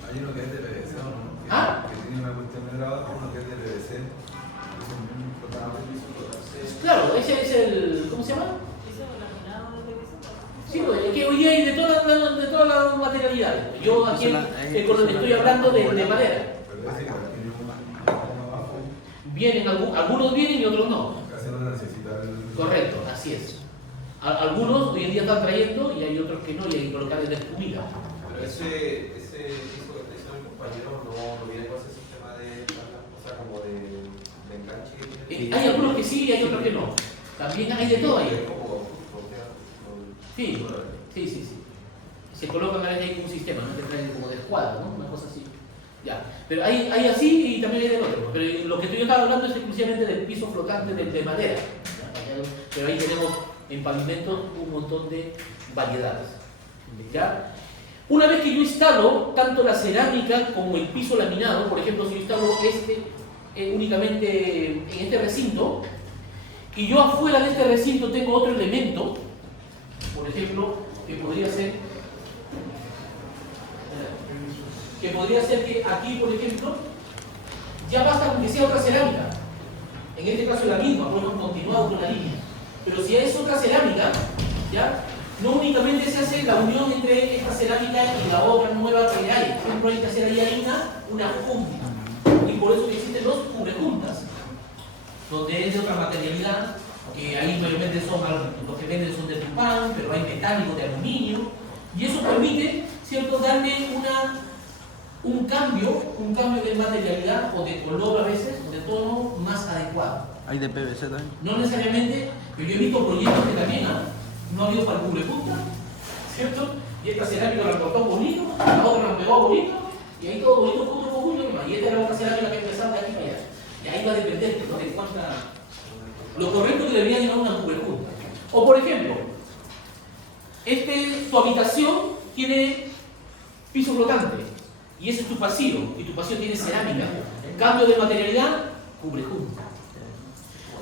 Hay uno que es de PVC, ¿o no? ¿Ah? Que tiene una cuestión de trabajo, uno que es de PVC. Es un flotador de piso flotante. Claro, ese es el. ¿Cómo se llama? Piso laminado de PVC. Sí, es que hoy día hay de todas las materialidades. Yo aquí estoy hablando de madera. Pero ese que tiene un abajo, Vienen, algunos vienen y otros no. casi no necesita el... Correcto, así es. Algunos hoy en día están trayendo y hay otros que no, y hay que colocarles de espumita. Pero ese piso que te hizo el compañero no viene con ese sistema de, o sea, como de enganche. Hay algunos que sí y hay otros que no. También hay de todo ahí. Sí, sí. Se colocan a veces un sistema, ¿no? Te traen como de escuadra, ¿no? Una cosa así. Ya. Pero hay así y también hay del otro. Pero lo que yo estaba hablando es exclusivamente del piso flotante de madera. ¿Ya? pero ahí tenemos en pavimentos un montón de variedades. ¿Ya? Una vez que yo instalo tanto la cerámica como el piso laminado, por ejemplo, si yo instalo únicamente en este recinto, y yo afuera de este recinto tengo otro elemento, por ejemplo, que podría ser que aquí, por ejemplo, ya basta con que sea otra cerámica. En este caso la misma, por ejemplo, continuado con la línea. Pero si es otra cerámica, ¿ya? No únicamente se hace la unión entre esta cerámica y la otra nueva que hay. Por ejemplo, hay que hacer ahí una junta. Y por eso existen los cubrejuntas, donde es de otra materialidad, que ahí mayormente son los que venden son de trupán, pero hay metálico de aluminio. Y eso permite, ¿cierto?, darle un cambio de materialidad o de color a veces, o de tono más adecuado. Hay de PVC también. No necesariamente, pero yo he visto proyectos que también no ha habido para el cubrejunta, ¿cierto? Y esta cerámica la cortó bonito, la otra la pegó bonito, y ahí todo bonito junto con uno, y esta era otra cerámica que empezaba de aquí para allá. Y ahí va a depender, ¿no?, de cuánta. Lo correcto que debería llevar una cubrejunta. O por ejemplo, tu habitación tiene piso flotante, y ese es tu pasillo, y tu pasillo tiene cerámica. Cambio de materialidad, cubrejunta.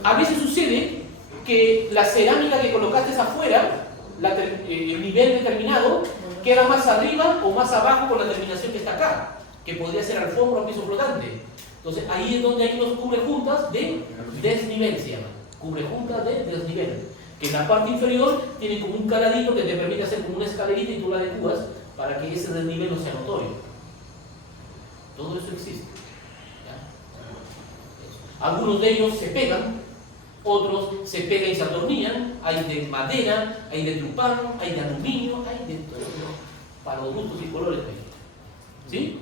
A veces sucede que la cerámica que colocaste afuera, el nivel determinado, queda más arriba o más abajo con la terminación que está acá, que podría ser alfombra o piso flotante. Entonces ahí es donde hay unos cubrejuntas de desnivel, se llama. Cubrejuntas de desnivel. Que en la parte inferior tiene como un caladito que te permite hacer como una escalerita y tú la adecuas para que ese desnivel no sea notorio. Todo eso existe. ¿Ya? Algunos de ellos se pegan, otros se pegan y se atornillan, hay de madera, hay de trupán, hay de aluminio, hay de todo, para los gustos y colores. ¿Sí?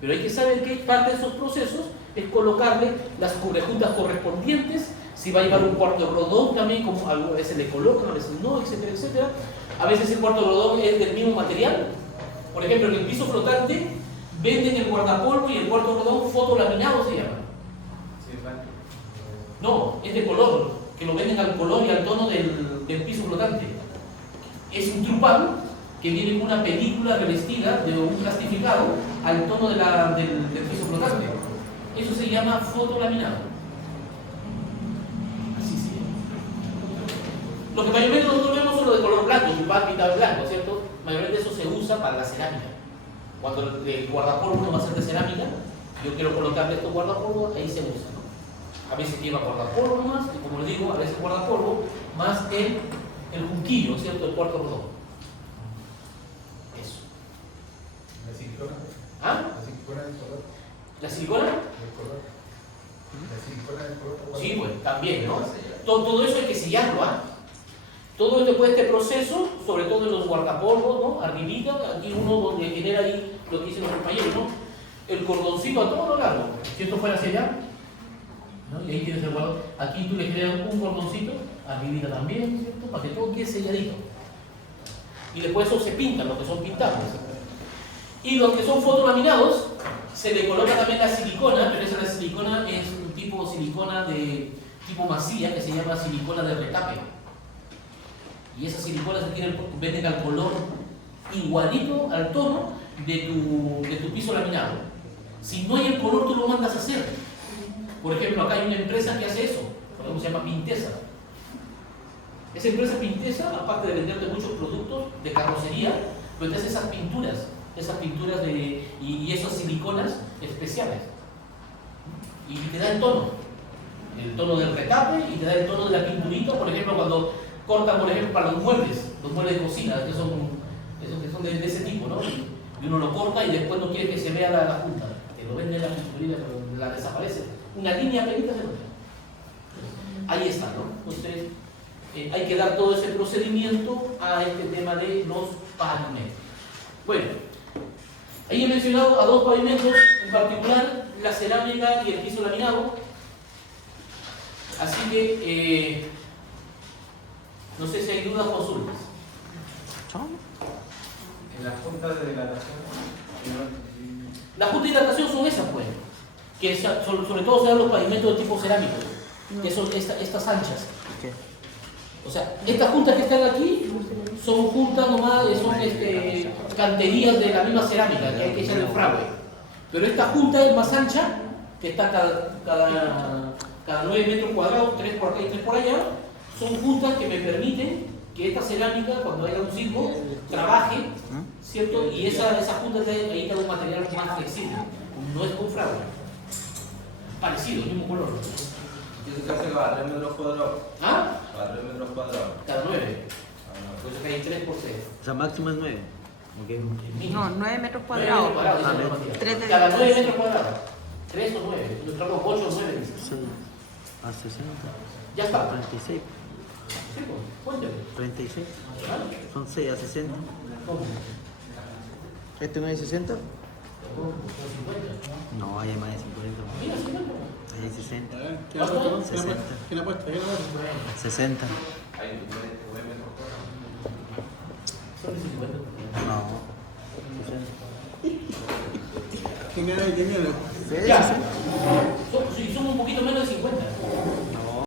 Pero hay que saber que parte de esos procesos es colocarle las cubrejuntas correspondientes, si va a llevar un cuarto de rodón también, como a veces le colocan, a veces no, etcétera, etcétera. A veces el cuarto de rodón es del mismo material. Por ejemplo, en el piso flotante venden el guardapolvo y el cuarto de rodón fotolaminado se llama. No, es de color, que lo venden al color y al tono del piso flotante. Es un trupán que viene con una película revestida de un plastificado al tono del piso flotante. Eso se llama fotolaminado. Así se llama. Lo que mayormente nosotros vemos son los de color blanco, trupán pintado de blanco, ¿cierto? Mayormente eso se usa para la cerámica. Cuando el guardapolvo no va a ser de cerámica, yo quiero colocarle estos guardapolvos, ahí se usa, ¿no? A veces lleva guardapolvo más, y como les digo, a veces guardapolvo más el junquillo, ¿cierto? El cuarto rodón. Eso. ¿La silicona? ¿Ah? ¿La silicona del color? ¿La silicona? ¿Del color? ¿La silicona del color? Sí, pues también, ¿no? Todo eso hay que sellarlo, ¿ah? Todo después de este proceso, sobre todo en los guardapolvos, ¿no? Arribita, aquí uno donde genera ahí lo que dicen los compañeros, ¿no? El cordoncito a todo lo largo. Si esto fuera hacia allá, ¿no? Y ahí tienes el guardón. Aquí tú le generas un cordoncito, arribita también, ¿cierto? Para que todo quede selladito. Y después eso se pintan, los que son pintables. Y los que son fotolaminados, se le coloca también la silicona, pero esa la silicona es un tipo de silicona de tipo masía que se llama silicona de retape. Y esa silicona se venden al color igualito al tono de tu piso laminado. Si no hay el color, tú lo mandas a hacer. Por ejemplo, acá hay una empresa que hace eso, se llama Pintesa. Esa empresa Pintesa, aparte de venderte muchos productos de carrocería, pues te hace esas pinturas y esas siliconas especiales. Y te da el tono del retape y te da el tono de la pinturita, por ejemplo, cuando cortan, por ejemplo, para los muebles de cocina, que son de ese tipo, ¿no? Y uno lo corta y después no quiere que se vea la punta, que lo vende la pinturita, pero la desaparece. Una línea pequeña se lo ve. Ahí está, ¿no? Entonces, hay que dar todo ese procedimiento a este tema de los pavimentos. Bueno, ahí he mencionado a dos pavimentos, en particular la cerámica y el piso laminado. Así que, no sé si hay dudas o consultas. En las juntas de dilatación. Las juntas de hidratación son esas, pues, que sobre todo se dan los pavimentos de tipo cerámico, que son estas anchas. qué? O sea, estas juntas que están aquí son juntas nomás, son canterías de la misma cerámica que hay que echar el fragüe. Pero esta junta es más ancha, que está cada 9 metros cuadrados, 3 por acá y 3 por allá. Son juntas que me permiten que esta cerámica, cuando haya un sismo, trabaje, ¿cierto? Y esa junta ahí está un material más flexible. No es con fragüe. Parecido, el mismo color. Y eso se hace cada 3 metros cuadrados. ¿Ah? Cada 3 metros cuadrados. Cada 9. Por eso que hay 3 por 6. O sea, máximo es 9. No, 9 metros cuadrados. Tres de Cada 9 distancia. metros cuadrados. 3 o 9. Yo traigo 8 o 9. Sí. A 60. Ya está. 36. Sí, pues, cuéntame. 36. ¿Ah? Son 6 a 60. ¿Cómo? ¿Este no es 60? ¿Cómo? ¿Son 50? No, hay más de 50. Mira, 50. Hay 60. ¿Quién apuesta? 60. ¿Quién apuesta? 60. Hay 9 metros cuadrados. Son de 50. No. 60. ¿Quién gana y quién gana? Sí, Ya. 60. Sí, son un poquito menos de 50.